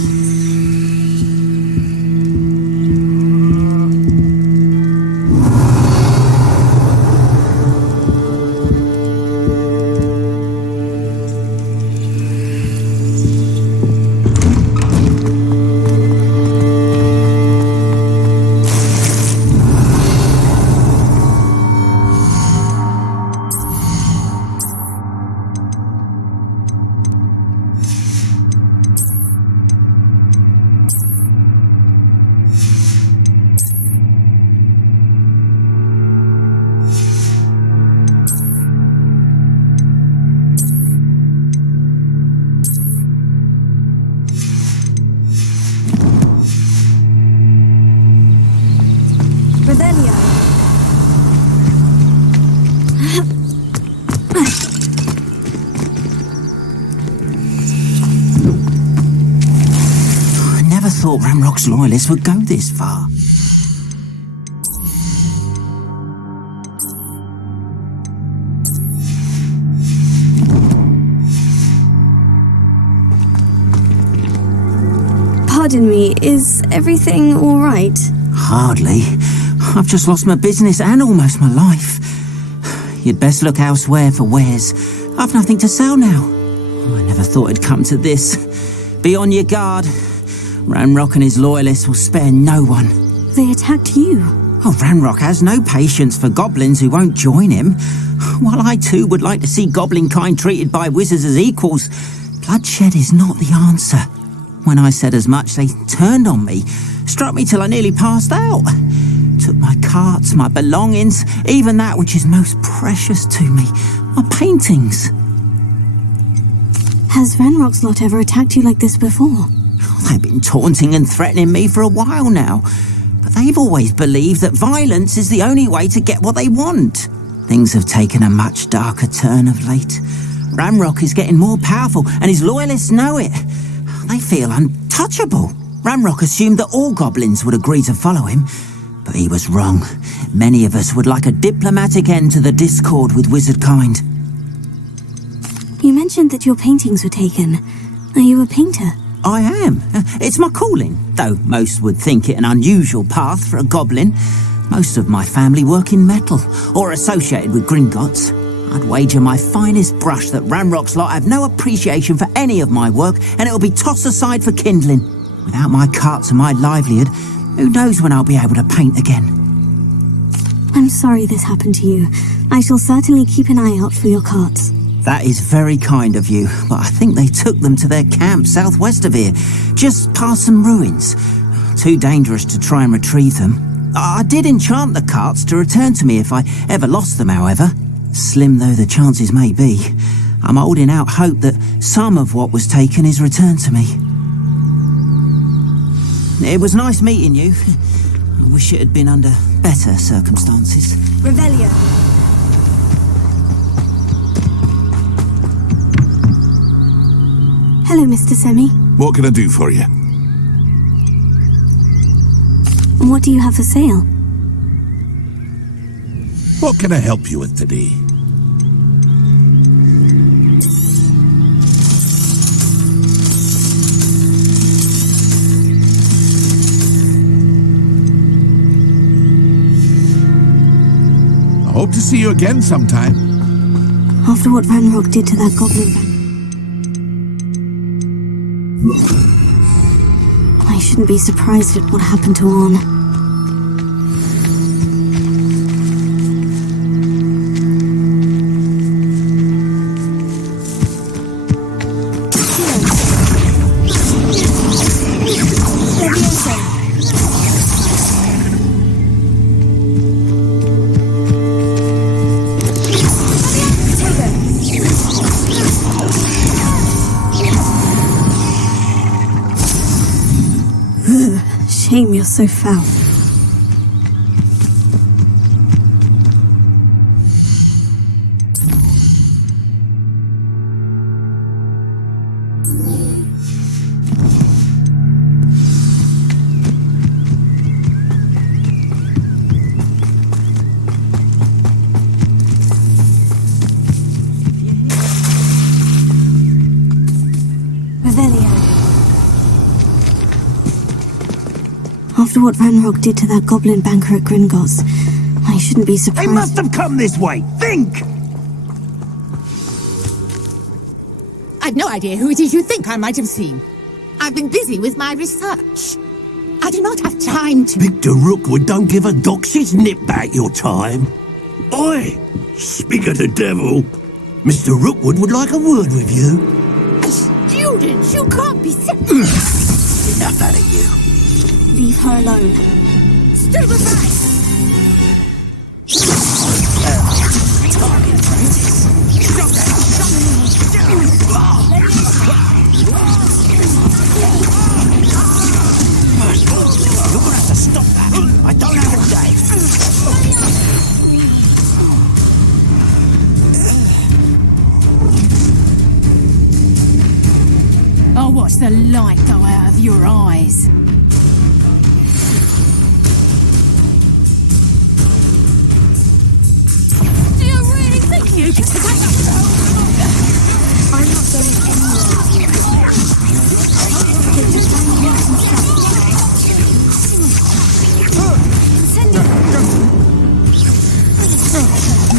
Revelio. I never thought Ranrock's loyalists would go this far. Pardon me, is everything all right? Hardly. I've just lost my business and almost my life. You'd best look elsewhere for wares. I've nothing to sell now. I never thought it'd come to this. Be on your guard. Ranrock and his loyalists will spare no one. They attacked you. Oh, Ranrock has no patience for goblins who won't join him. While I too would like to see goblin kind treated by wizards as equals, bloodshed is not the answer. When I said as much, they turned on me, struck me till I nearly passed out. Took my carts, my belongings, even that which is most precious to me, my paintings. Has Ranrock's lot ever attacked you like this before? They've been taunting and threatening me for a while now, but they've always believed that violence is the only way to get what they want. Things have taken a much darker turn of late. Ranrock is getting more powerful, and his loyalists know it. They feel untouchable. Ranrock assumed that all goblins would agree to follow him, but he was wrong. Many of us would like a diplomatic end to the discord with wizard kind. You mentioned that your paintings were taken. Are you a painter? I am. It's my calling, though most would think it an unusual path for a goblin. Most of my family work in metal, or associated with Gringotts. I'd wager my finest brush that Ranrock's lot have no appreciation for any of my work, and it'll be tossed aside for kindling. Without my carts and my livelihood, who knows when I'll be able to paint again. I'm sorry this happened to you. I shall certainly keep an eye out for your carts. That is very kind of you, but I think they took them to their camp southwest of here, just past some ruins. Too dangerous to try and retrieve them. I did enchant the carts to return to me if I ever lost them, however. Slim though the chances may be, I'm holding out hope that some of what was taken is returned to me. It was nice meeting you. I wish it had been under better circumstances. Revelio. Hello, Mr. Semi. What can I do for you? What do you have for sale? What can I help you with today? I hope to see you again sometime. After what Ranrock did to that goblin... I shouldn't be surprised at what happened to Orn. shame you're so foul. After what Ranrock did to that goblin banker at Gringotts, I shouldn't be surprised. They must have come this way! Think! I've no idea who it is you think I might have seen. I've been busy with my research. I do not have time to... Victor Rookwood don't give a doxy's nip back your time. Oi! Speak of the devil. Mr. Rookwood would like a word with you. Students, you can't be... Enough out of you. Leave her alone. Stupefy! You're gonna have to stop that. I don't have a day. I'll watch the light go out of your eyes. Do you really think you can take I'm not going anywhere.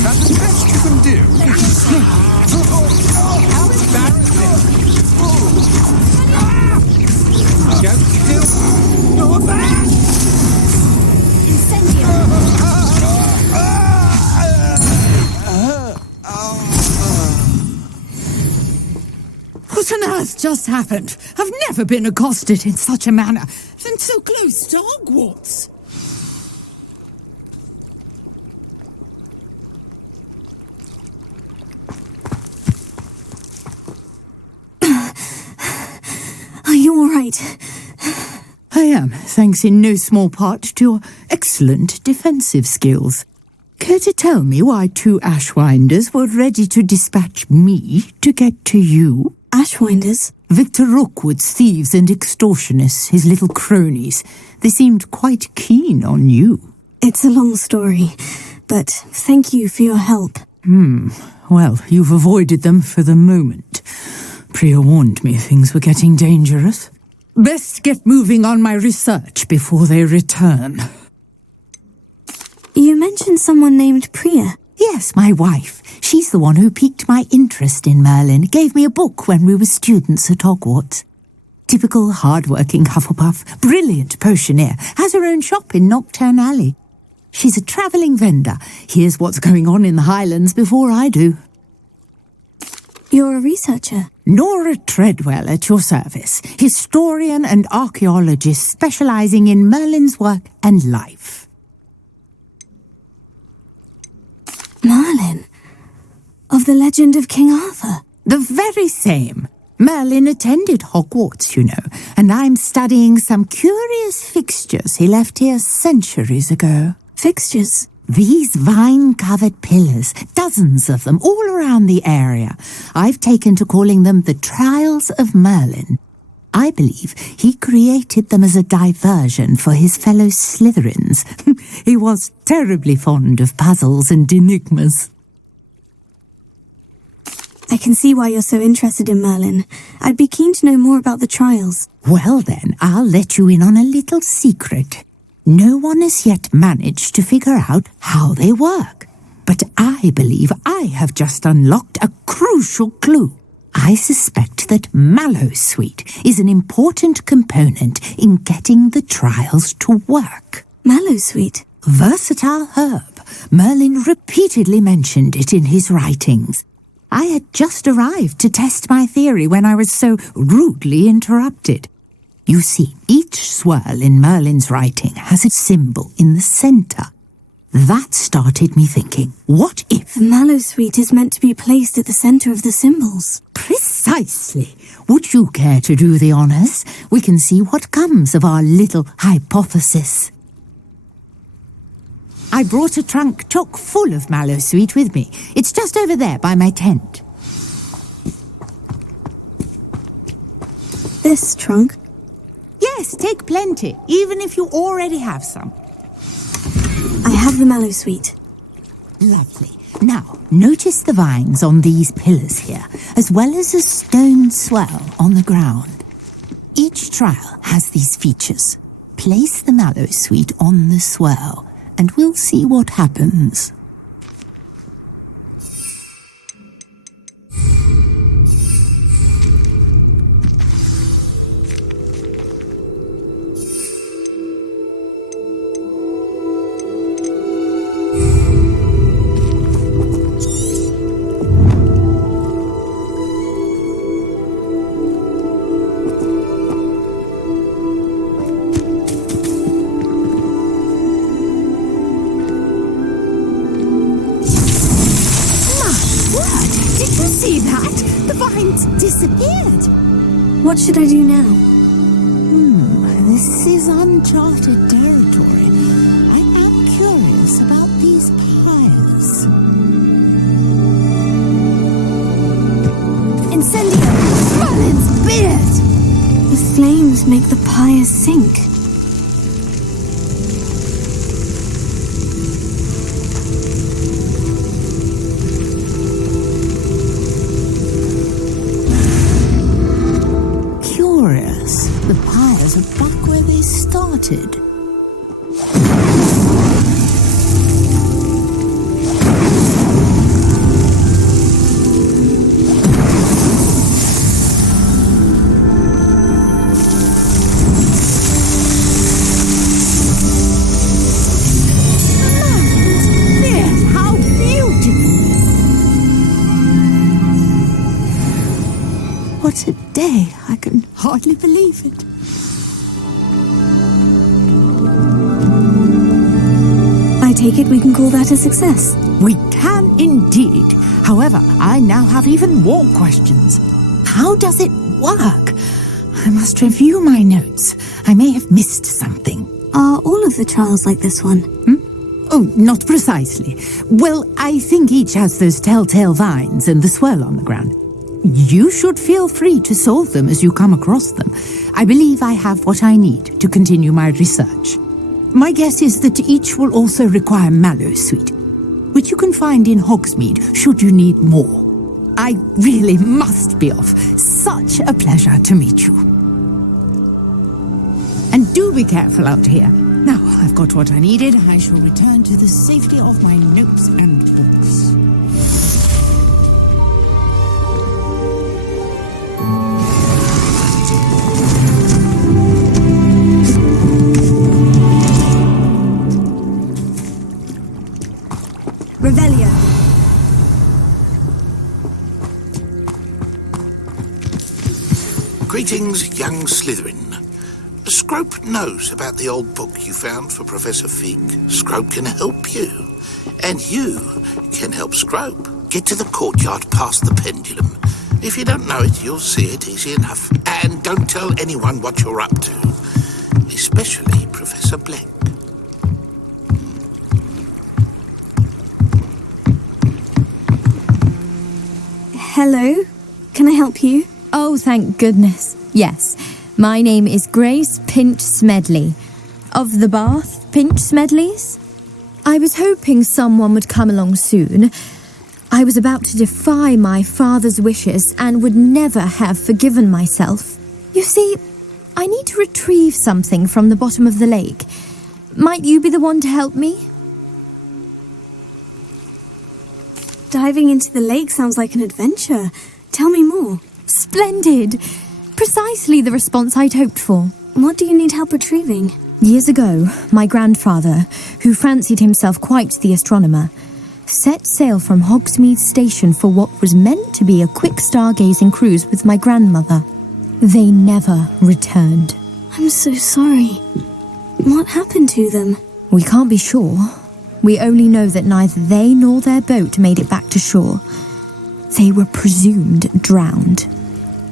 That's the best you can do. How embarrassing! Go still. Go back! What on earth just happened? I've never been accosted in such a manner, and so close to Hogwarts. Are you all right? I am, thanks in no small part to your excellent defensive skills. Care to tell me why 2 Ashwinders were ready to dispatch me to get to you? Ashwinders? Victor Rookwood's thieves and extortionists, his little cronies. They seemed quite keen on you. It's a long story, but thank you for your help. Well, you've avoided them for the moment. Priya warned me things were getting dangerous. Best get moving on my research before they return. You mentioned someone named Priya. Yes, my wife. She's the one who piqued my interest in Merlin, gave me a book when we were students at Hogwarts. Typical hard-working Hufflepuff, brilliant potioneer, has her own shop in Knockturn Alley. She's a travelling vendor. Here's what's going on in the Highlands before I do. You're a researcher? Nora Treadwell at your service, historian and archaeologist specialising in Merlin's work and life. Merlin? Of the legend of King Arthur? The very same. Merlin attended Hogwarts, you know, and I'm studying some curious fixtures he left here centuries ago. Fixtures? These vine-covered pillars, dozens of them, all around the area. I've taken to calling them the Trials of Merlin. I believe he created them as a diversion for his fellow Slytherins. He was terribly fond of puzzles and enigmas. I can see why you're so interested in Merlin. I'd be keen to know more about the trials. Well then, I'll let you in on a little secret. No one has yet managed to figure out how they work. But I believe I have just unlocked a crucial clue. I suspect that Mallowsweet is an important component in getting the trials to work. Mallowsweet? Versatile herb. Merlin repeatedly mentioned it in his writings. I had just arrived to test my theory when I was so rudely interrupted. You see, each swirl in Merlin's writing has a symbol in the centre. That started me thinking, what if... The Mallowsweet is meant to be placed at the centre of the symbols. Precisely. Would you care to do the honours? we can see what comes of our little hypothesis. I brought a trunk chock full of mallow sweet with me. It's just over there by my tent. This trunk? Yes, take plenty, even if you already have some. I have the mallow sweet. Lovely. Now, notice the vines on these pillars here, as well as a stone swell on the ground. Each trial has these features. Place the mallow sweet on the swell, and we'll see what happens. Disappeared. What should I do now? This is uncharted territory. I am curious about these pyres. Incendio! Merlin's beard! The flames make the pyres sink. The pyres are back where they started. How beautiful! What a day! I can hardly believe it. I take it we can call that a success. We can indeed. However, I now have even more questions. How does it work? I must review my notes. I may have missed something. Are all of the trials like this one? Oh, not precisely. Well, I think each has those telltale vines and the swirl on the ground. You should feel free to solve them as you come across them. I believe I have what I need to continue my research. My guess is that each will also require mallow sweet, which you can find in Hogsmeade should you need more. I really must be off. Such a pleasure to meet you. And do be careful out here. Now I've got what I needed, I shall return to the safety of my notes and books. Revelio. Greetings, young Slytherin. Scrope knows about the old book you found for Professor Fig. Scrope can help you. And you can help Scrope. Get to the courtyard past the pendulum. If you don't know it, you'll see it easy enough. And don't tell anyone what you're up to. Especially Professor Black. Hello? Can I help you? Oh, thank goodness. Yes. My name is Grace Pinch Smedley. Of the Bath Pinch Smedleys? I was hoping someone would come along soon. I was about to defy my father's wishes and would never have forgiven myself. You see, I need to retrieve something from the bottom of the lake. Might you be the one to help me? Diving into the lake sounds like an adventure. Tell me more. Splendid! Precisely the response I'd hoped for. What do you need help retrieving? Years ago, my grandfather, who fancied himself quite the astronomer, set sail from Hogsmeade Station for what was meant to be a quick stargazing cruise with my grandmother. They never returned. I'm so sorry. What happened to them? We can't be sure. We only know that neither they nor their boat made it back to shore. They were presumed drowned.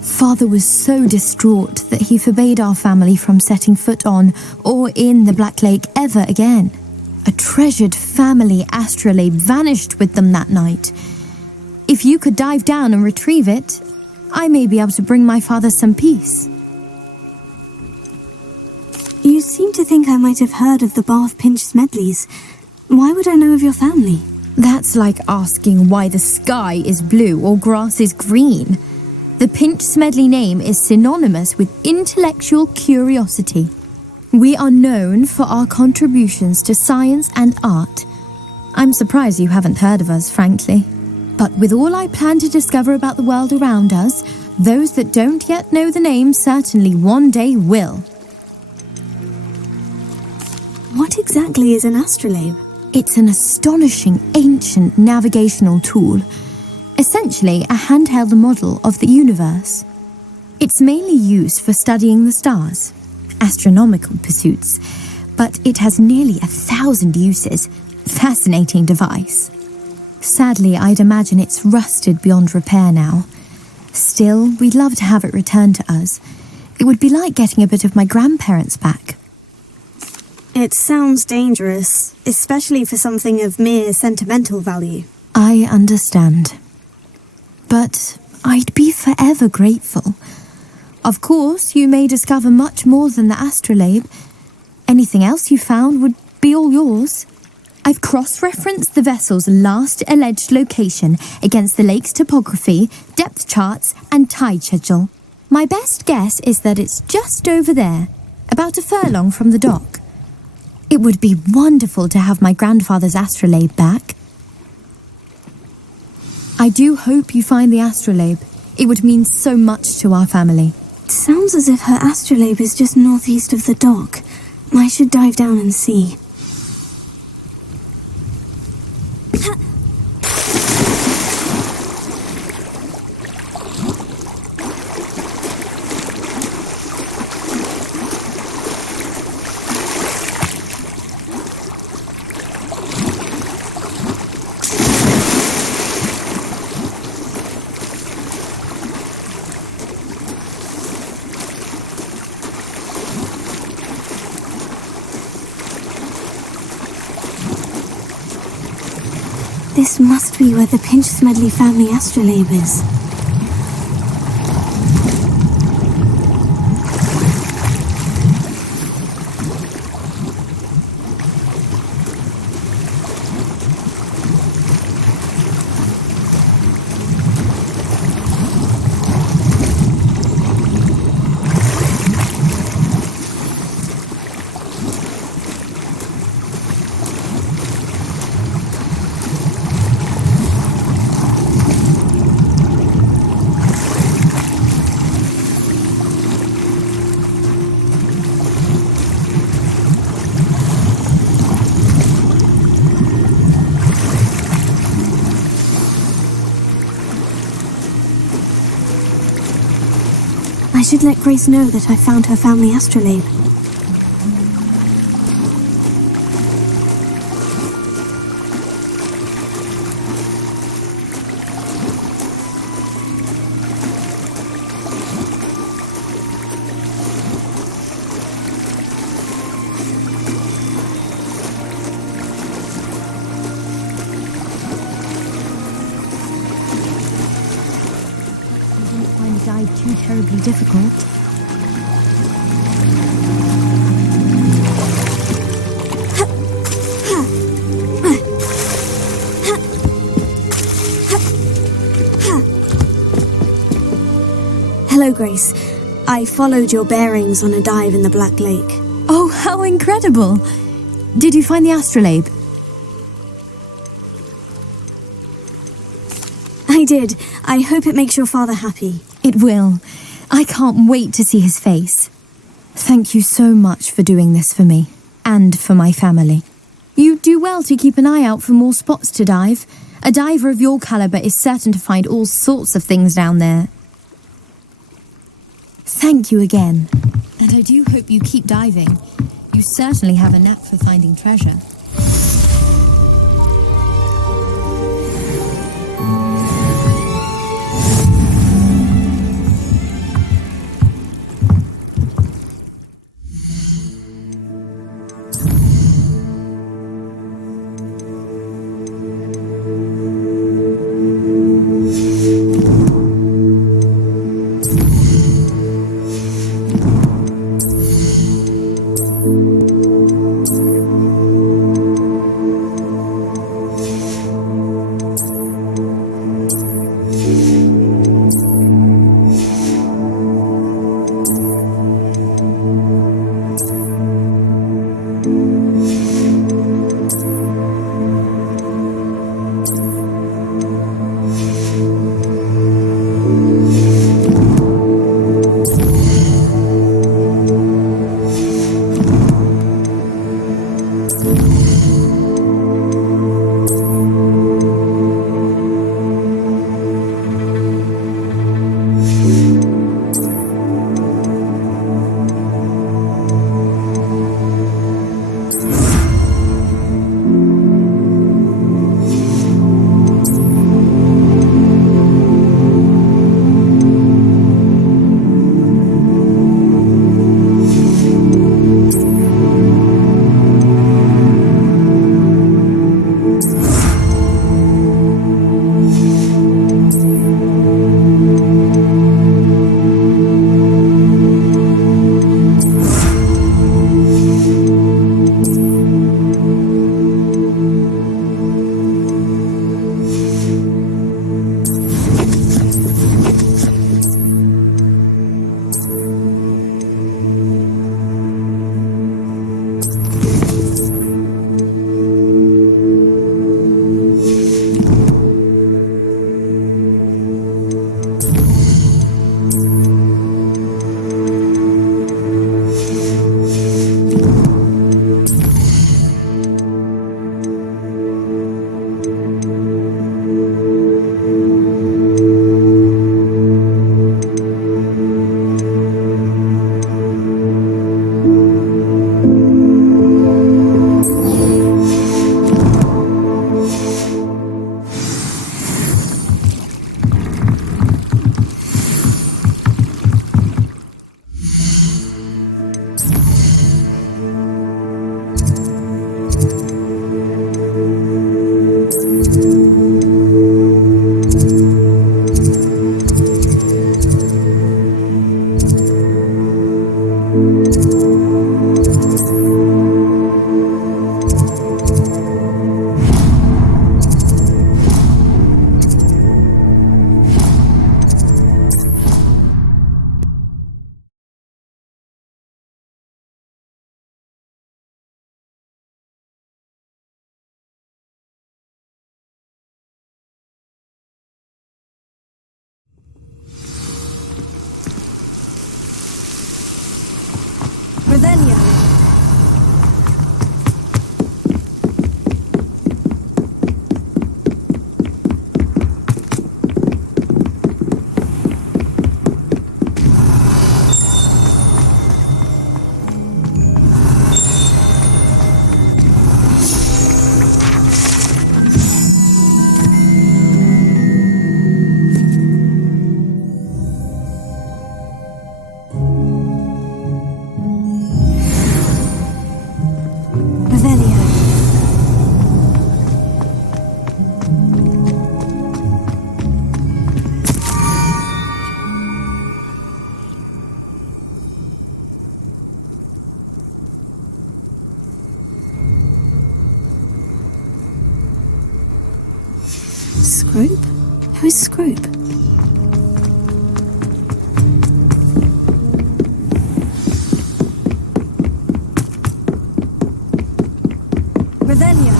Father was so distraught that he forbade our family from setting foot on or in the Black Lake ever again. A treasured family astrolabe vanished with them that night. If you could dive down and retrieve it, I may be able to bring my father some peace. You seem to think I might have heard of the Bath Pinch Smedleys. Why would I know of your family? That's like asking why the sky is blue or grass is green. The Pinch Smedley name is synonymous with intellectual curiosity. We are known for our contributions to science and art. I'm surprised you haven't heard of us, frankly. But with all I plan to discover about the world around us, those that don't yet know the name certainly one day will. What exactly is an astrolabe? It's an astonishing ancient navigational tool, essentially a handheld model of the universe. It's mainly used for studying the stars, astronomical pursuits, but it has nearly 1,000 uses. Fascinating device. Sadly, I'd imagine it's rusted beyond repair now. Still, we'd love to have it returned to us. It would be like getting a bit of my grandparents back. It sounds dangerous, especially for something of mere sentimental value. I understand. But I'd be forever grateful. Of course, you may discover much more than the astrolabe. Anything else you found would be all yours. I've cross-referenced the vessel's last alleged location against the lake's topography, depth charts, and tide schedule. My best guess is that it's just over there, about a furlong from the dock. It would be wonderful to have my grandfather's astrolabe back. I do hope you find the astrolabe. It would mean so much to our family. It sounds as if her astrolabe is just northeast of the dock. I should dive down and see. This must be where the Pinch Smedley family astrolabe is. I should let Grace know that I found her family astrolabe. Too terribly difficult. Hello, Grace. I followed your bearings on a dive in the Black Lake. Oh, how incredible! Did you find the astrolabe? I did. I hope it makes your father happy. It will. I can't wait to see his face. Thank you so much for doing this for me, and for my family. You do well to keep an eye out for more spots to dive. A diver of your caliber is certain to find all sorts of things down there. Thank you again. And I do hope you keep diving. You certainly have a knack for finding treasure. Revelio. Scrope? Who is Scrope? Revelio.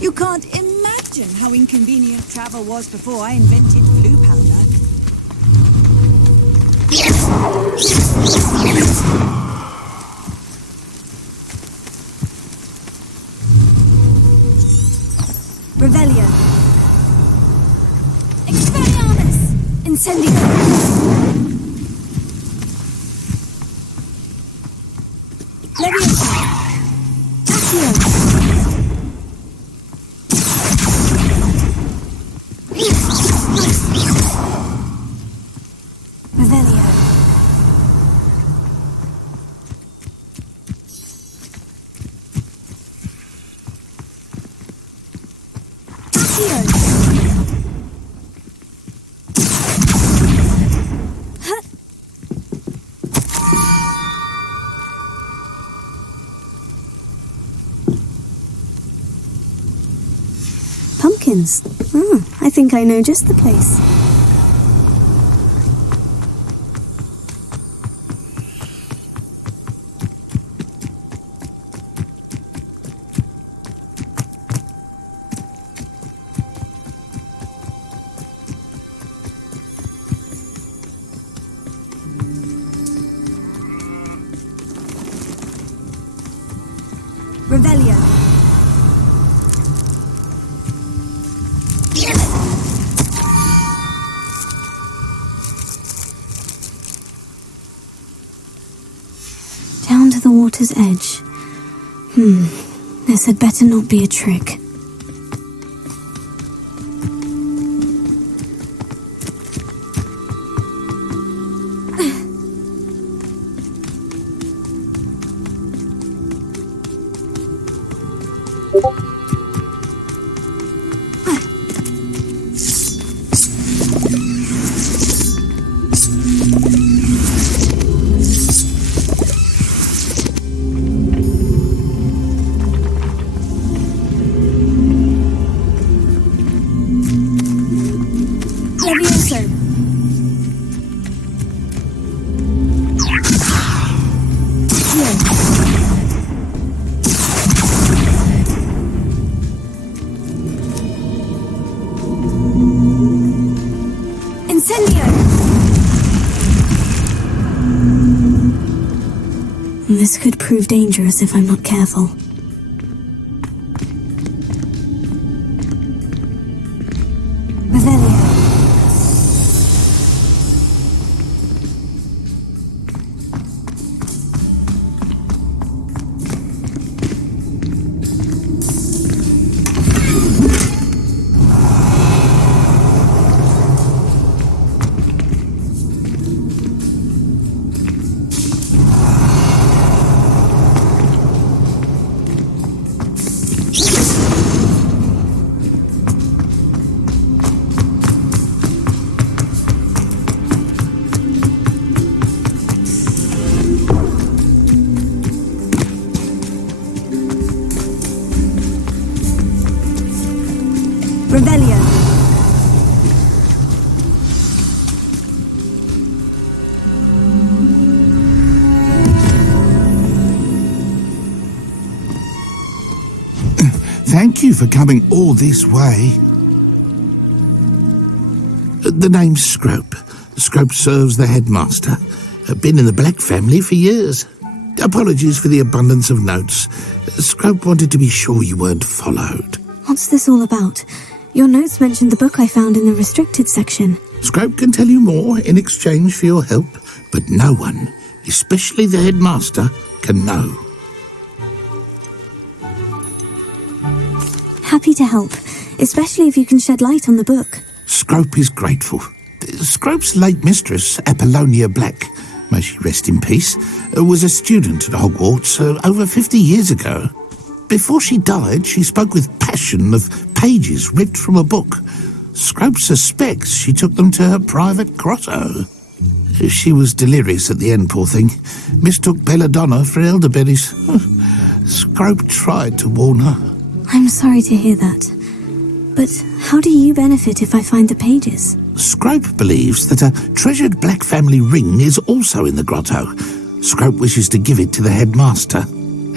You can't imagine how inconvenient travel was before I invented blue powder. Revelio. Expelliarmus! Incendio! Leviosa! Accio! Revelio. Pumpkins. Oh, I think I know just the place. Revelio. Down to the water's edge. This had better not be a trick. This could prove dangerous if I'm not careful. Revelio. Revelio. Thank you for coming all this way. The name's Scrope. Scrope serves the headmaster. Been in the Black family for years. Apologies for the abundance of notes. Scrope wanted to be sure you weren't followed. What's this all about? Your notes mentioned the book I found in the restricted section. Scrope can tell you more in exchange for your help, but no one, especially the headmaster, can know. Happy to help, especially if you can shed light on the book. Scrope is grateful. Scrope's late mistress, Apollonia Black, may she rest in peace, was a student at Hogwarts over 50 years ago. Before she died, she spoke with passion of pages ripped from a book. Scrope suspects she took them to her private grotto. She was delirious at the end, poor thing. Mistook belladonna for elderberries. Scrope tried to warn her. I'm sorry to hear that. But how do you benefit if I find the pages? Scrope believes that a treasured Black family ring is also in the grotto. Scrope wishes to give it to the headmaster.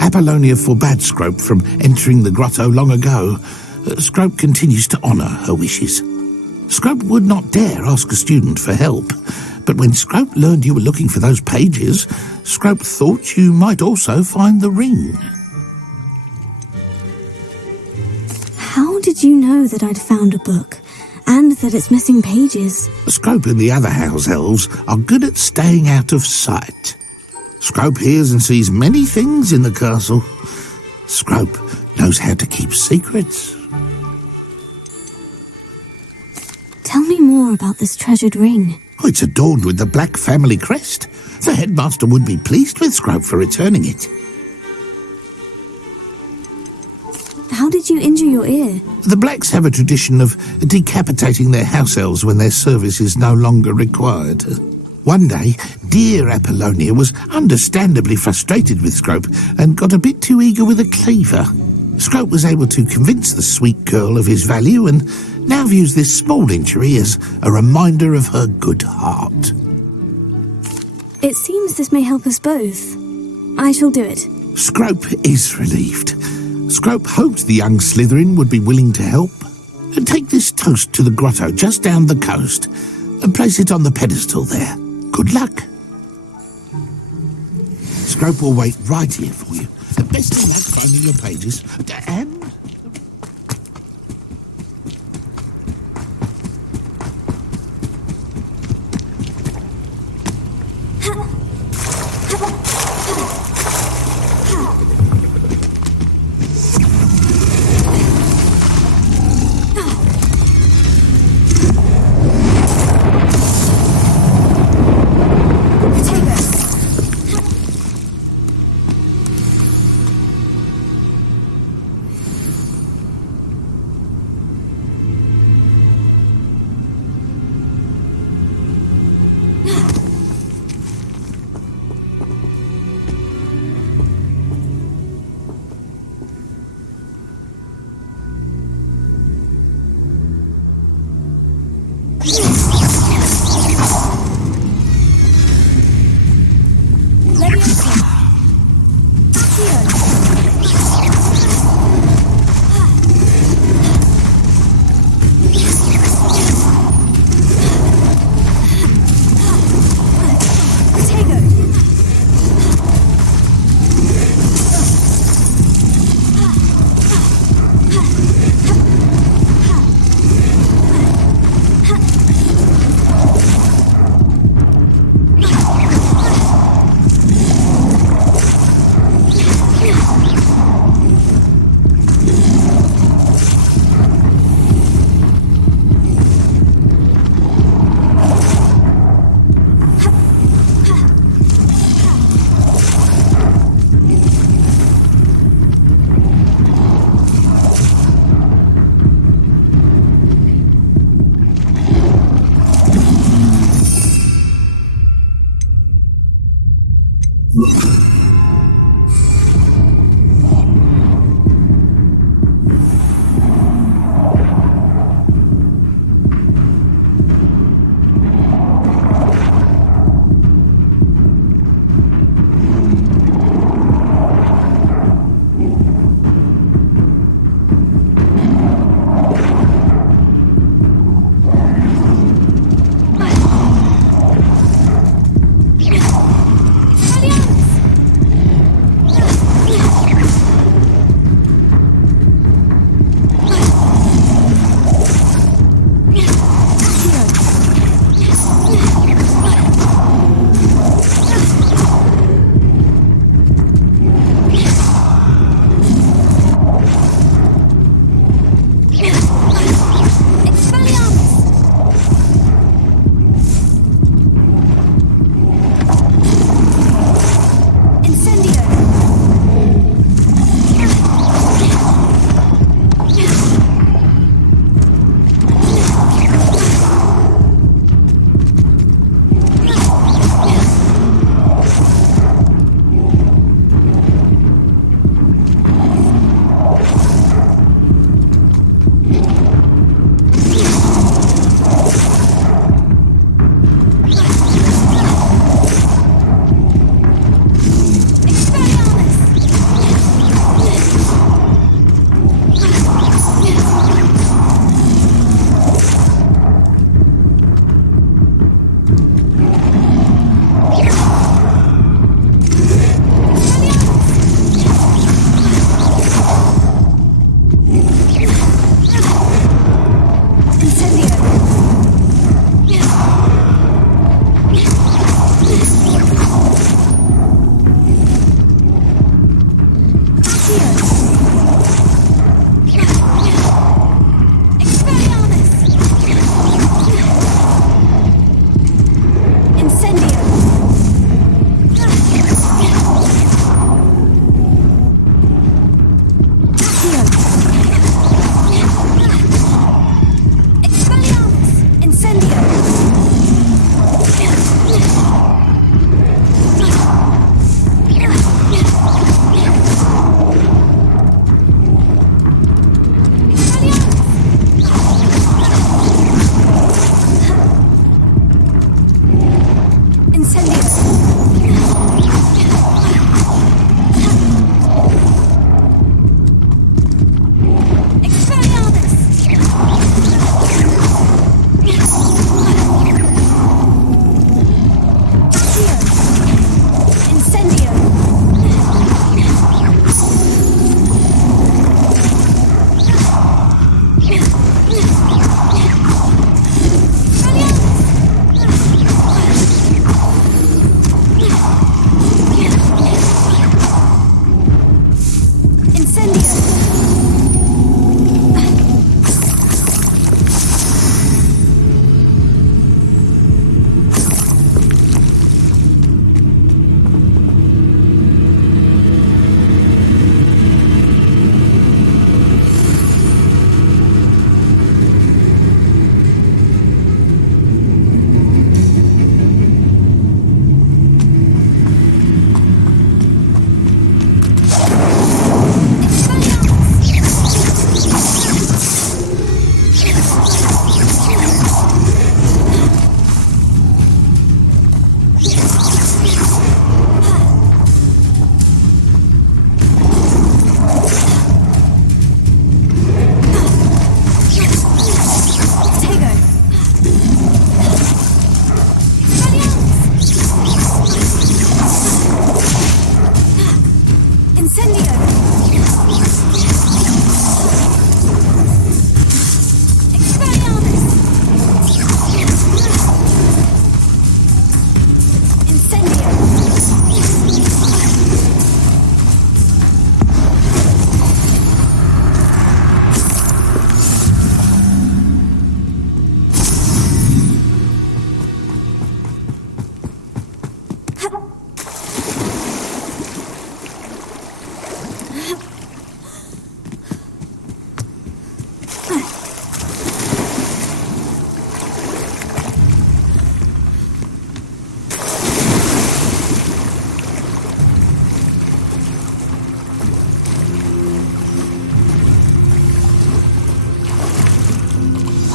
Apollonia forbade Scrope from entering the grotto long ago. Scrope continues to honour her wishes. Scrope would not dare ask a student for help, but when Scrope learned you were looking for those pages, Scrope thought you might also find the ring. How did you know that I'd found a book, and that it's missing pages? Scrope and the other house elves are good at staying out of sight. Scrope hears and sees many things in the castle. Scrope knows how to keep secrets. Tell me more about this treasured ring. Oh, it's adorned with the Black family crest. The headmaster would be pleased with Scrope for returning it. How did you injure your ear? The Blacks have a tradition of decapitating their house elves when their service is no longer required. One day, dear Apollonia was understandably frustrated with Scrope and got a bit too eager with a cleaver. Scrope was able to convince the sweet girl of his value and now views this small injury as a reminder of her good heart. It seems this may help us both. I shall do it. Scrope is relieved. Scrope hoped the young Slytherin would be willing to help. Take this toast to the grotto just down the coast and place it on the pedestal there. Good luck. Scrope will wait right here for you. Best of luck finding your pages. And...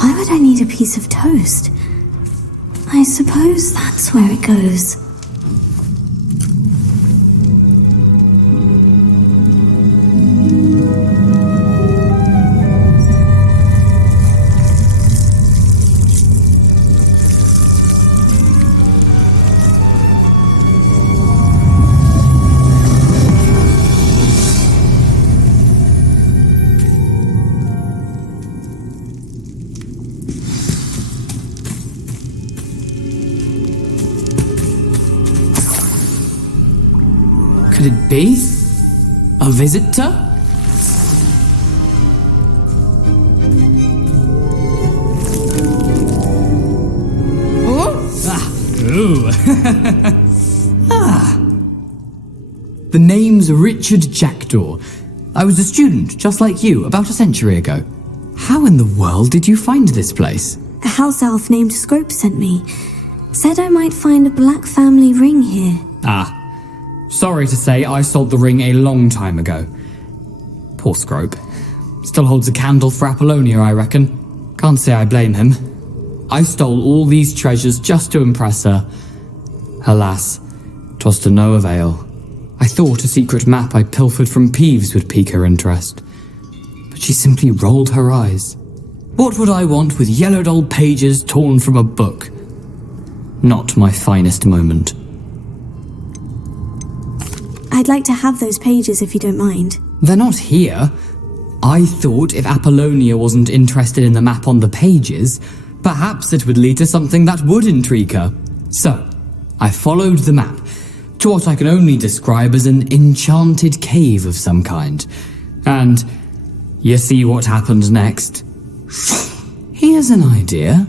Why would I need a piece of toast? I suppose that's where it goes. Could it be? A visitor? Oh? Ooh. The name's Richard Jackdaw. I was a student, just like you, about a century ago. How in the world did you find this place? A house elf named Scrope sent me. Said I might find a black family ring here. Ah. Sorry to say, I sold the ring a long time ago. Poor Scrope. Still holds a candle for Apollonia, I reckon. Can't say I blame him. I stole all these treasures just to impress her. Alas, 'twas to no avail. I thought a secret map I pilfered from Peeves would pique her interest. But she simply rolled her eyes. What would I want with yellowed old pages torn from a book? Not my finest moment. I'd like to have those pages if you don't mind. They're not here. I thought if Apollonia wasn't interested in the map on the pages, perhaps it would lead to something that would intrigue her. So, I followed the map to what I can only describe as an enchanted cave of some kind. And you see what happened next? Here's an idea.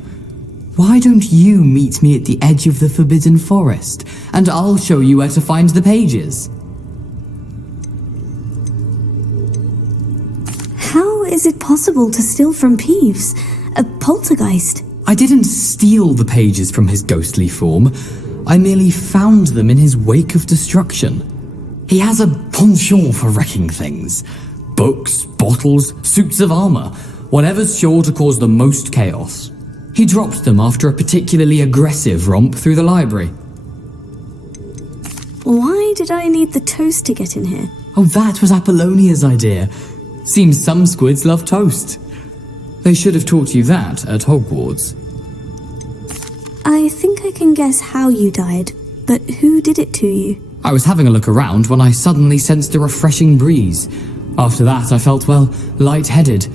Why don't you meet me at the edge of the Forbidden Forest, and I'll show you where to find the pages. How is it possible to steal from Peeves? A poltergeist? I didn't steal the pages from his ghostly form. I merely found them in his wake of destruction. He has a penchant for wrecking things. Books, bottles, suits of armor, whatever's sure to cause the most chaos. He dropped them after a particularly aggressive romp through the library. Why did I need the toast to get in here? Oh, that was Apollonia's idea. Seems some squids love toast. They should have taught you that at Hogwarts. I think I can guess how you died, but who did it to you? I was having a look around when I suddenly sensed a refreshing breeze. After that, I felt, well, lightheaded.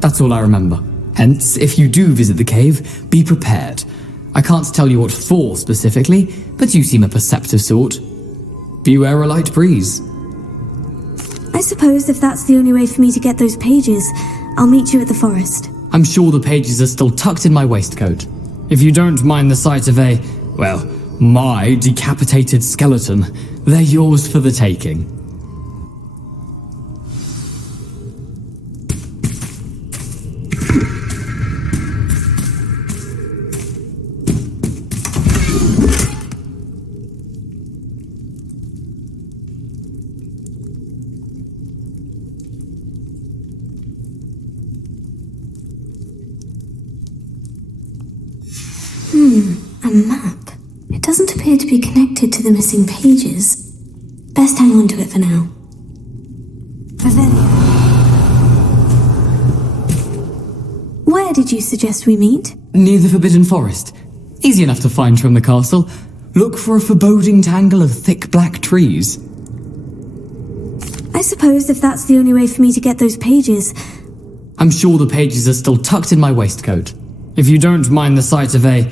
That's all I remember. Hence, if you do visit the cave, be prepared. I can't tell you what for specifically, but you seem a perceptive sort. Beware a light breeze. I suppose if that's the only way for me to get those pages, I'll meet you at the forest. I'm sure the pages are still tucked in my waistcoat. If you don't mind the sight of a, well, my decapitated skeleton, they're yours for the taking. A map. It doesn't appear to be connected to the missing pages. Best hang on to it for now. Revelio. Where did you suggest we meet? Near the Forbidden Forest. Easy enough to find from the castle. Look for a foreboding tangle of thick black trees. I suppose if that's the only way for me to get those pages... I'm sure the pages are still tucked in my waistcoat. If you don't mind the sight of a...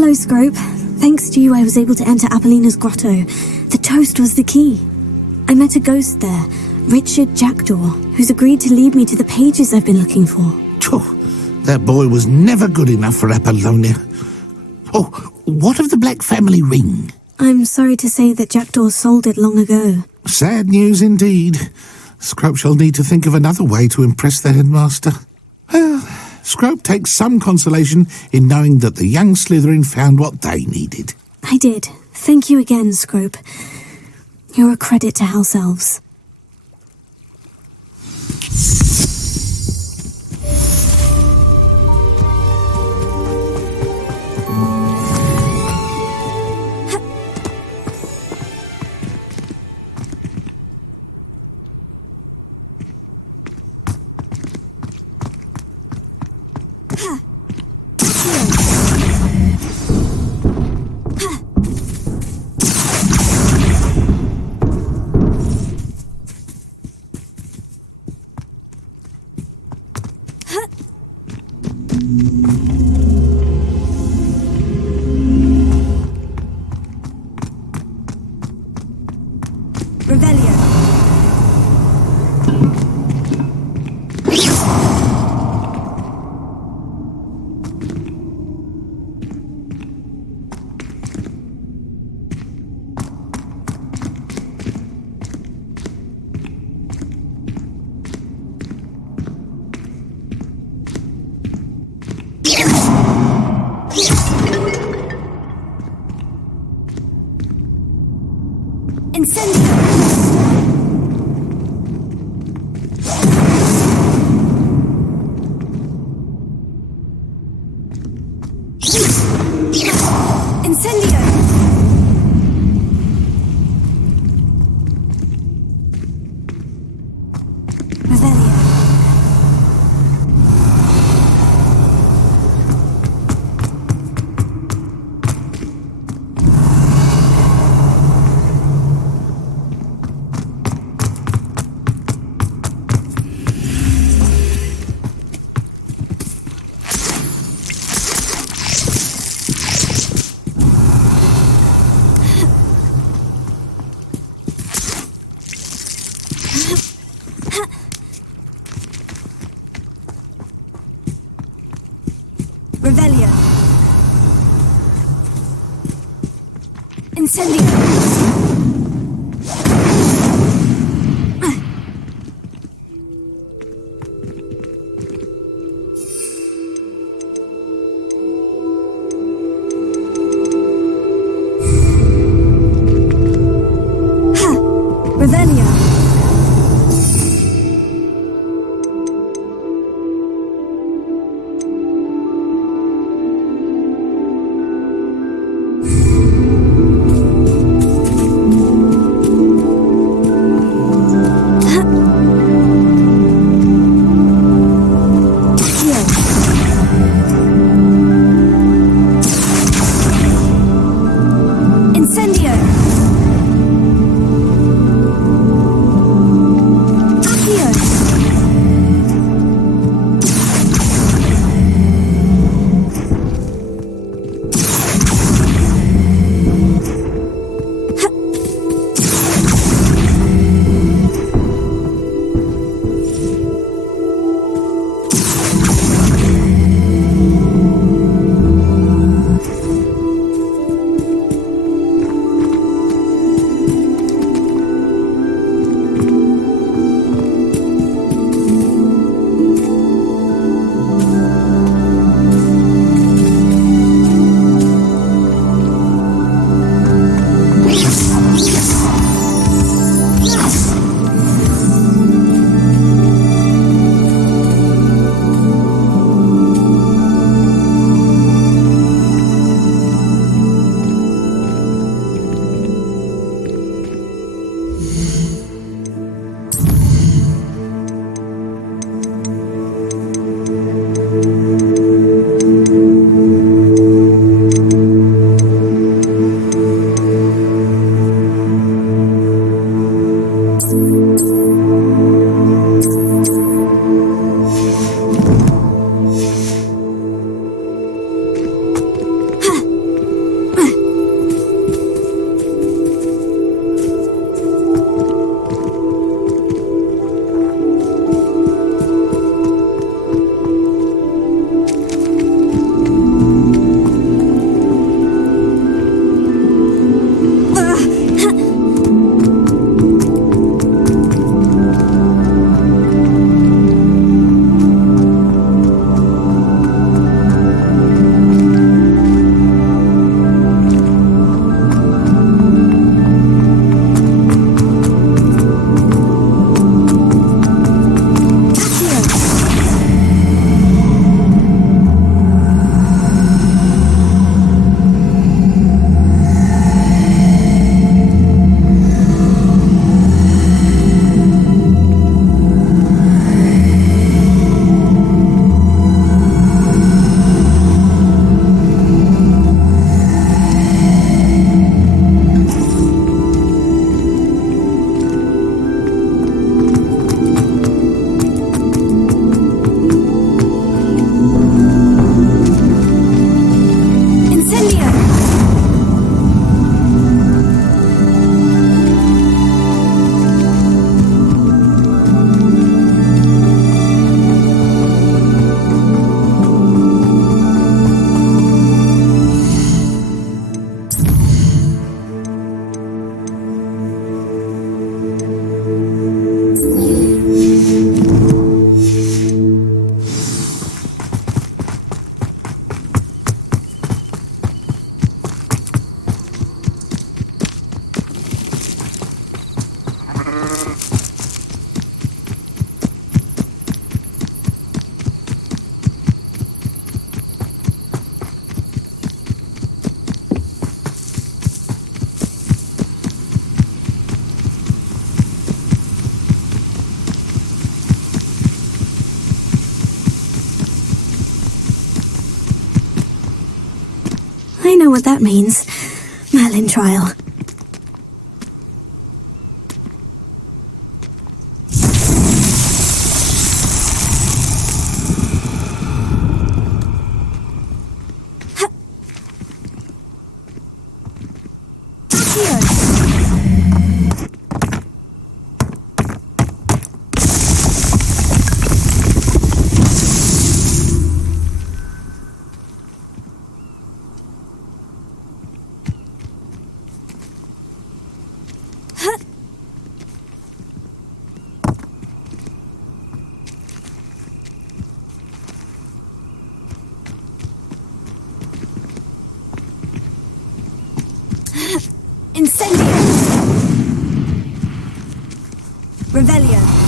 Hello, Scrope. Thanks to you, I was able to enter Apollina's grotto. The toast was the key. I met a ghost there, Richard Jackdaw, who's agreed to lead me to the pages I've been looking for. That boy was never good enough for Apollonia. Oh, what of the Black family ring? I'm sorry to say that Jackdaw sold it long ago. Sad news indeed. Scrope shall need to think of another way to impress the headmaster. Well, Scrope takes some consolation in knowing that the young Slytherin found what they needed. I did. Thank you again, Scrope. You're a credit to House Elves. I know what that means. Merlin trial. Revelio.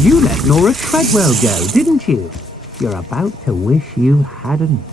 You let Nora Treadwell go, didn't you? You're about to wish you hadn't.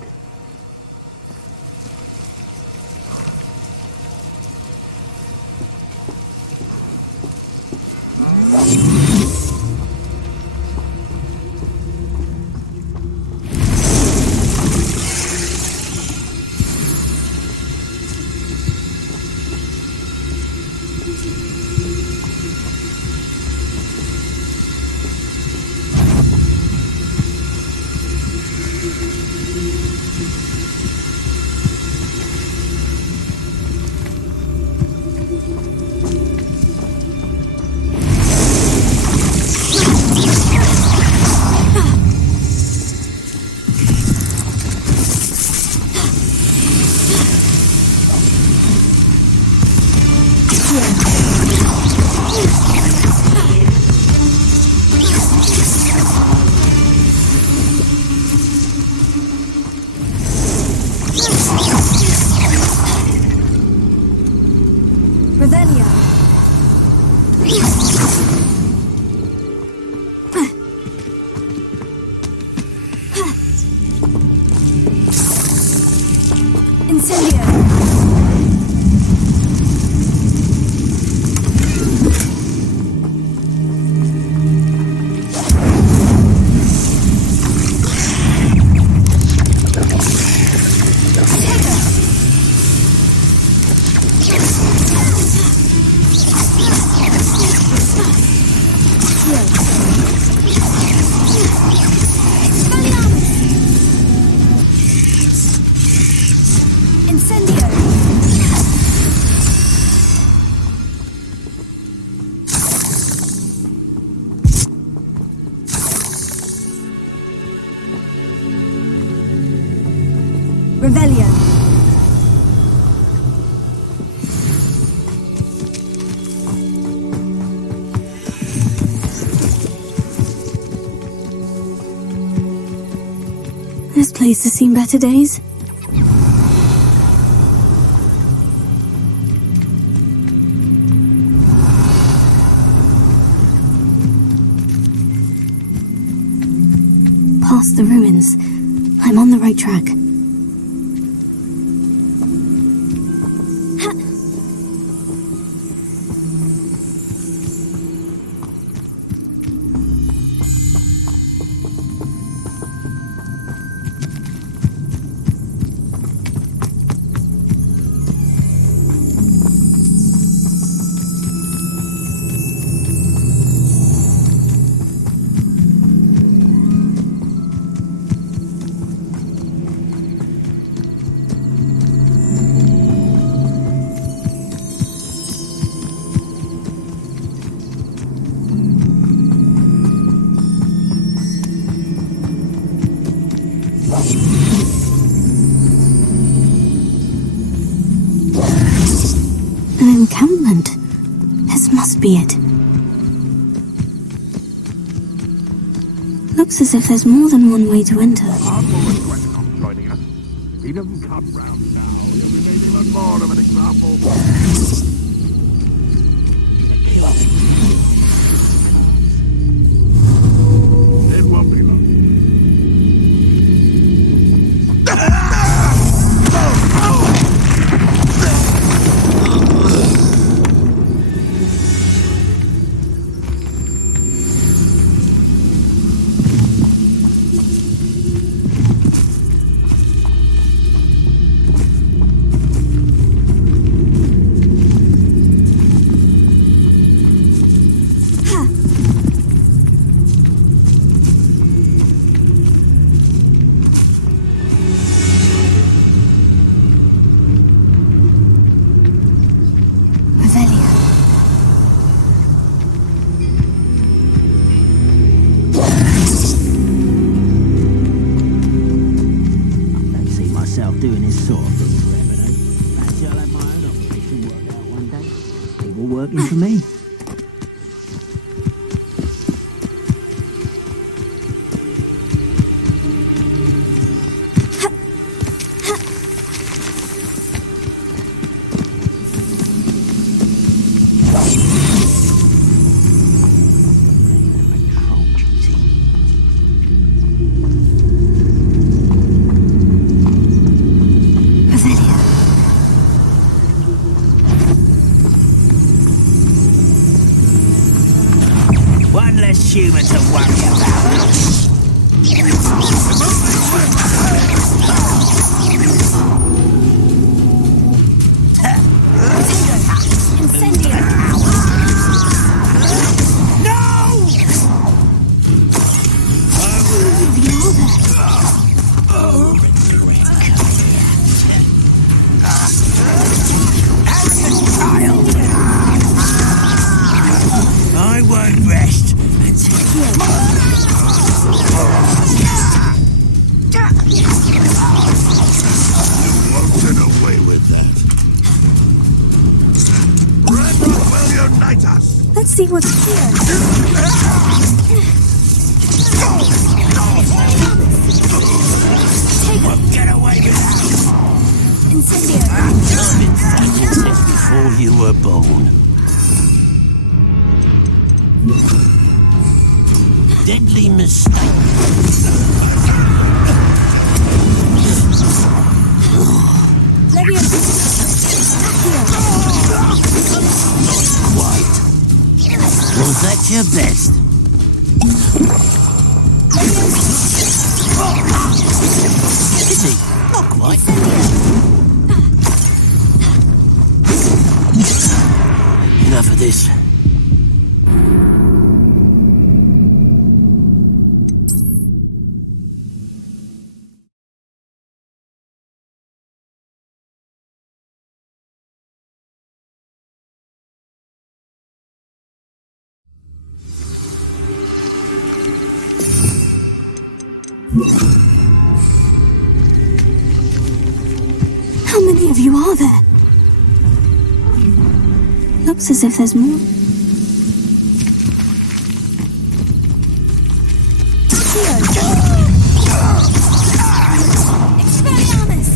Revelio. This place has seen better days. Past the ruins. I'm on the right track. be it. Looks as if there's more than one way to enter. Joining us. If he doesn't come round now, he'll be made even more of an example. It won't be long. doing this sort of thing forever, though. Fancy I'll have my own operation worked out one day. People working for me. Human to worry about. I won't rest. Get away with that. Red will unite us. Let's see what's here. Get away with that. Incendio. I've been fighting since before you were born. Deadly mistake. Quite. Was that your best? Is he? Not quite. Enough of this. How many of you are there? Looks as if there's more. Expelliarmus!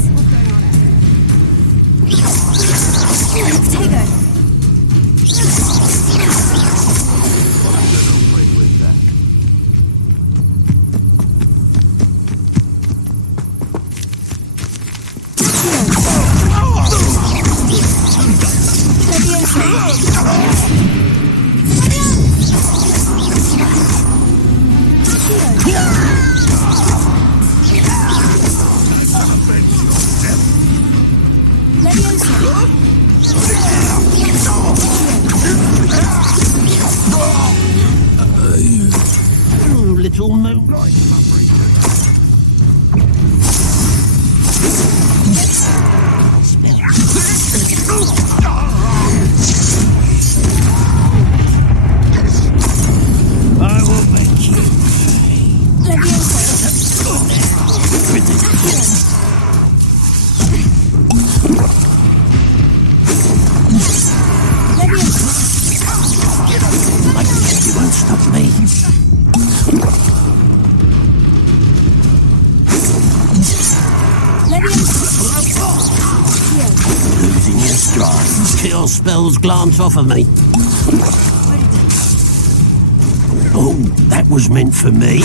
Little moonlight. I will make you. kill spells glance off of me. Oh, that was meant for me.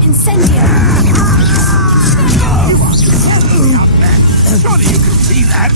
Incendio! Surely you can see that.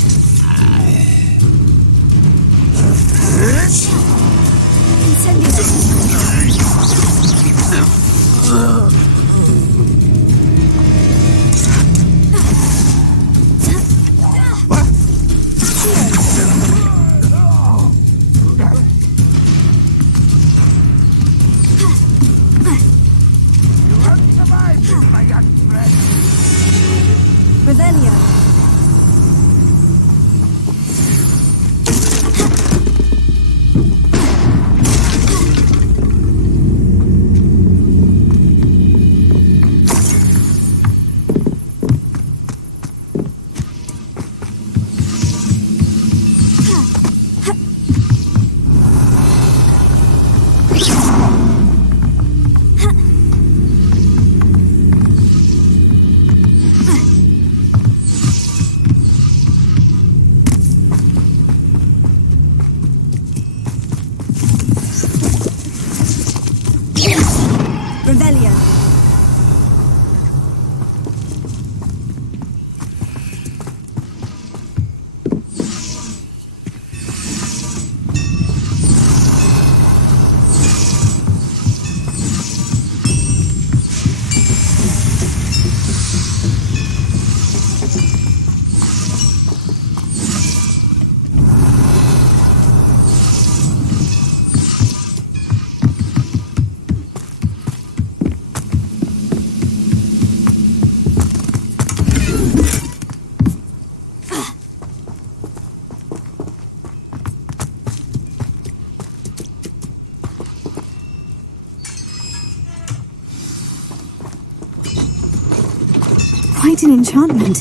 Quite an enchantment.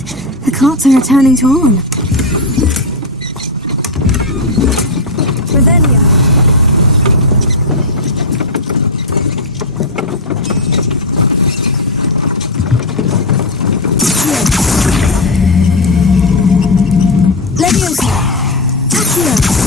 The carts are returning to on. Revelio. Leviosa. Accio.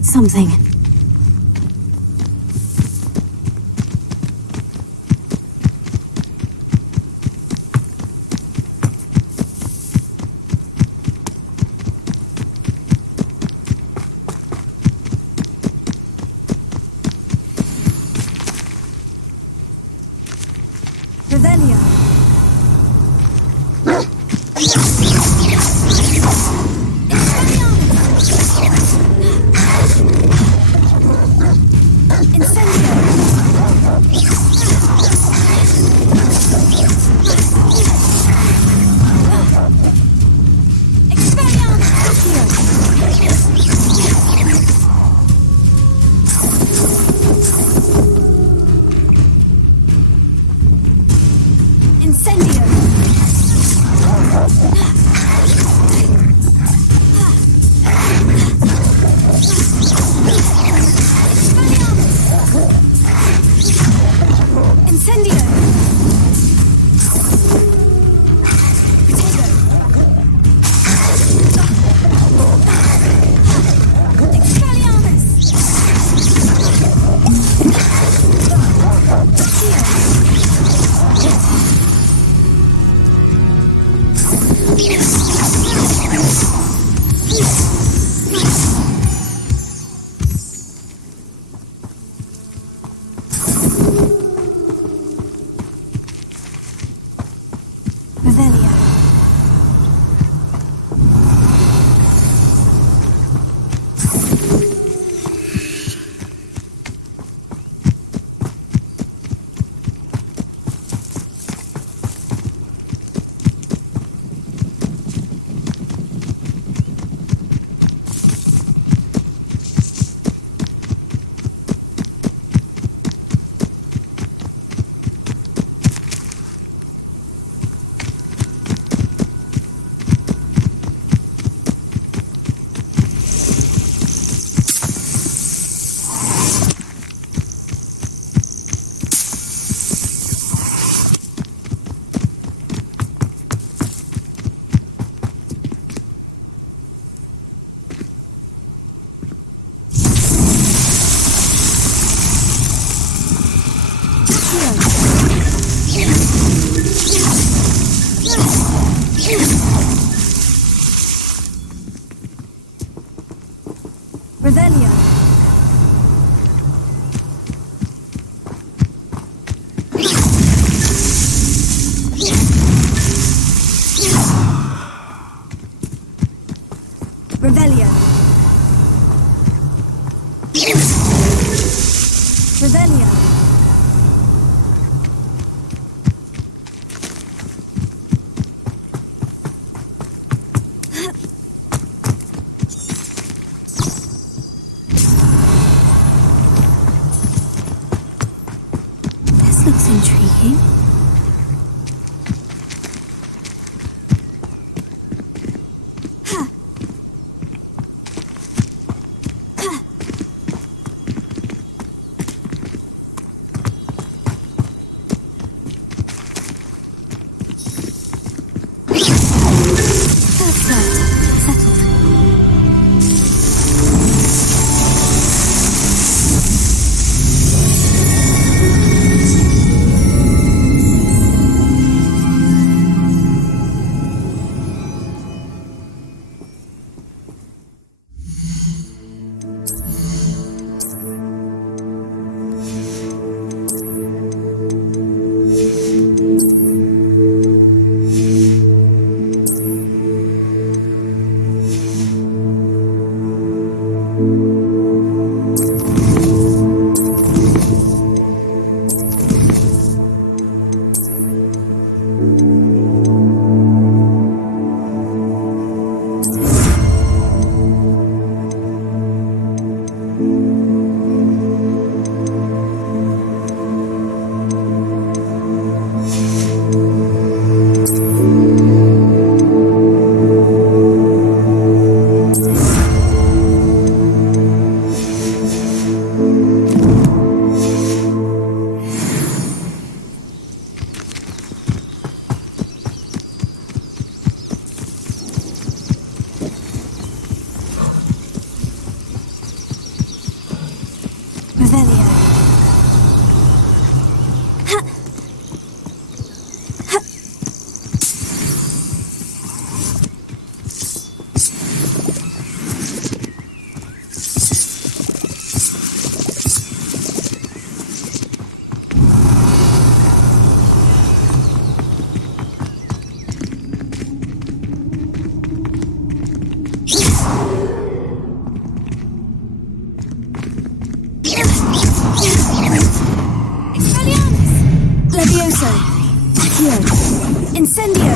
like something. Revelio. Revelio. Revelio. This looks intriguing. Accio. Incendio.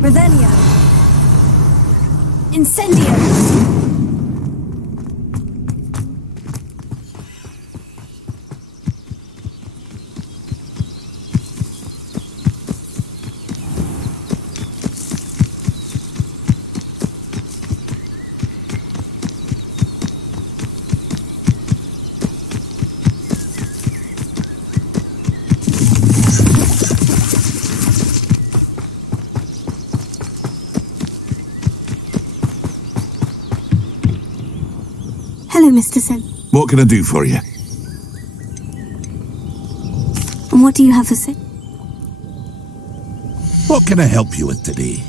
Revelio. Incendio. Hello, Mr. Sin. What can I do for you? And what do you have for Sin? What can I help you with today?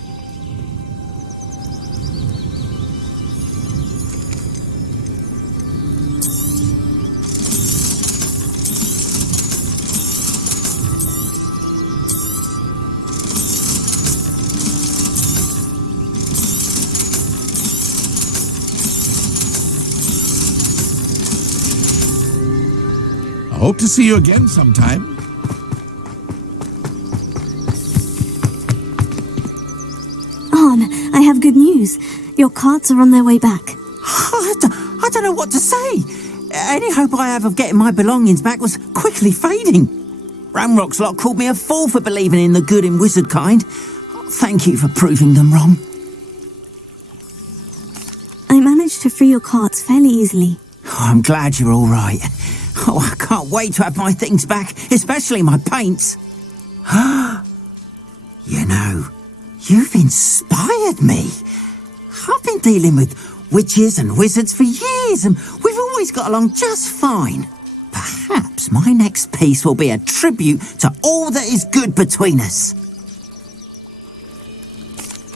I hope to see you again sometime. Arn, I have good news. Your carts are on their way back. I don't know what to say. Any hope I have of getting my belongings back was quickly fading. Ramrock's lot called me a fool for believing in the good in wizard kind. Thank you for proving them wrong. I managed to free your carts fairly easily. Oh, I'm glad you're all right. Oh, I can't wait to have my things back, especially my paints. You know, you've inspired me. I've been dealing with witches and wizards for years, and we've always got along just fine. Perhaps my next piece will be a tribute to all that is good between us.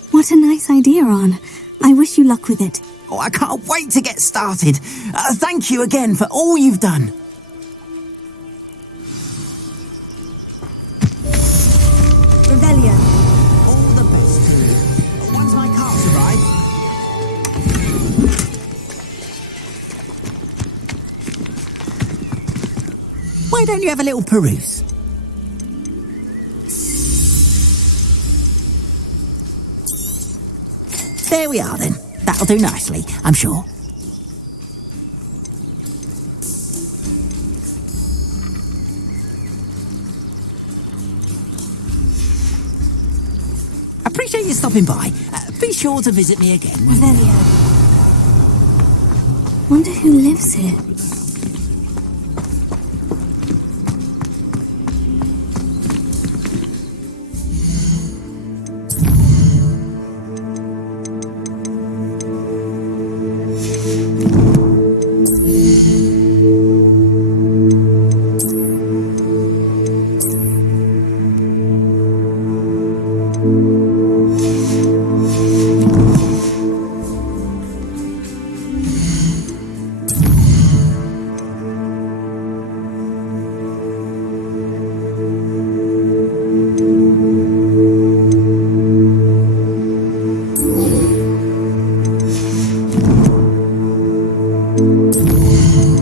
What a nice idea, Arn. I wish you luck with it. Oh, I can't wait to get started. Thank you again for all you've done. Revelio. All the best to you. Once my carts arrive. Why don't you have a little peruse? There we are then. That'll do nicely, I'm sure. Appreciate you stopping by. Be sure to visit me again. Revelio. Wonder who lives here.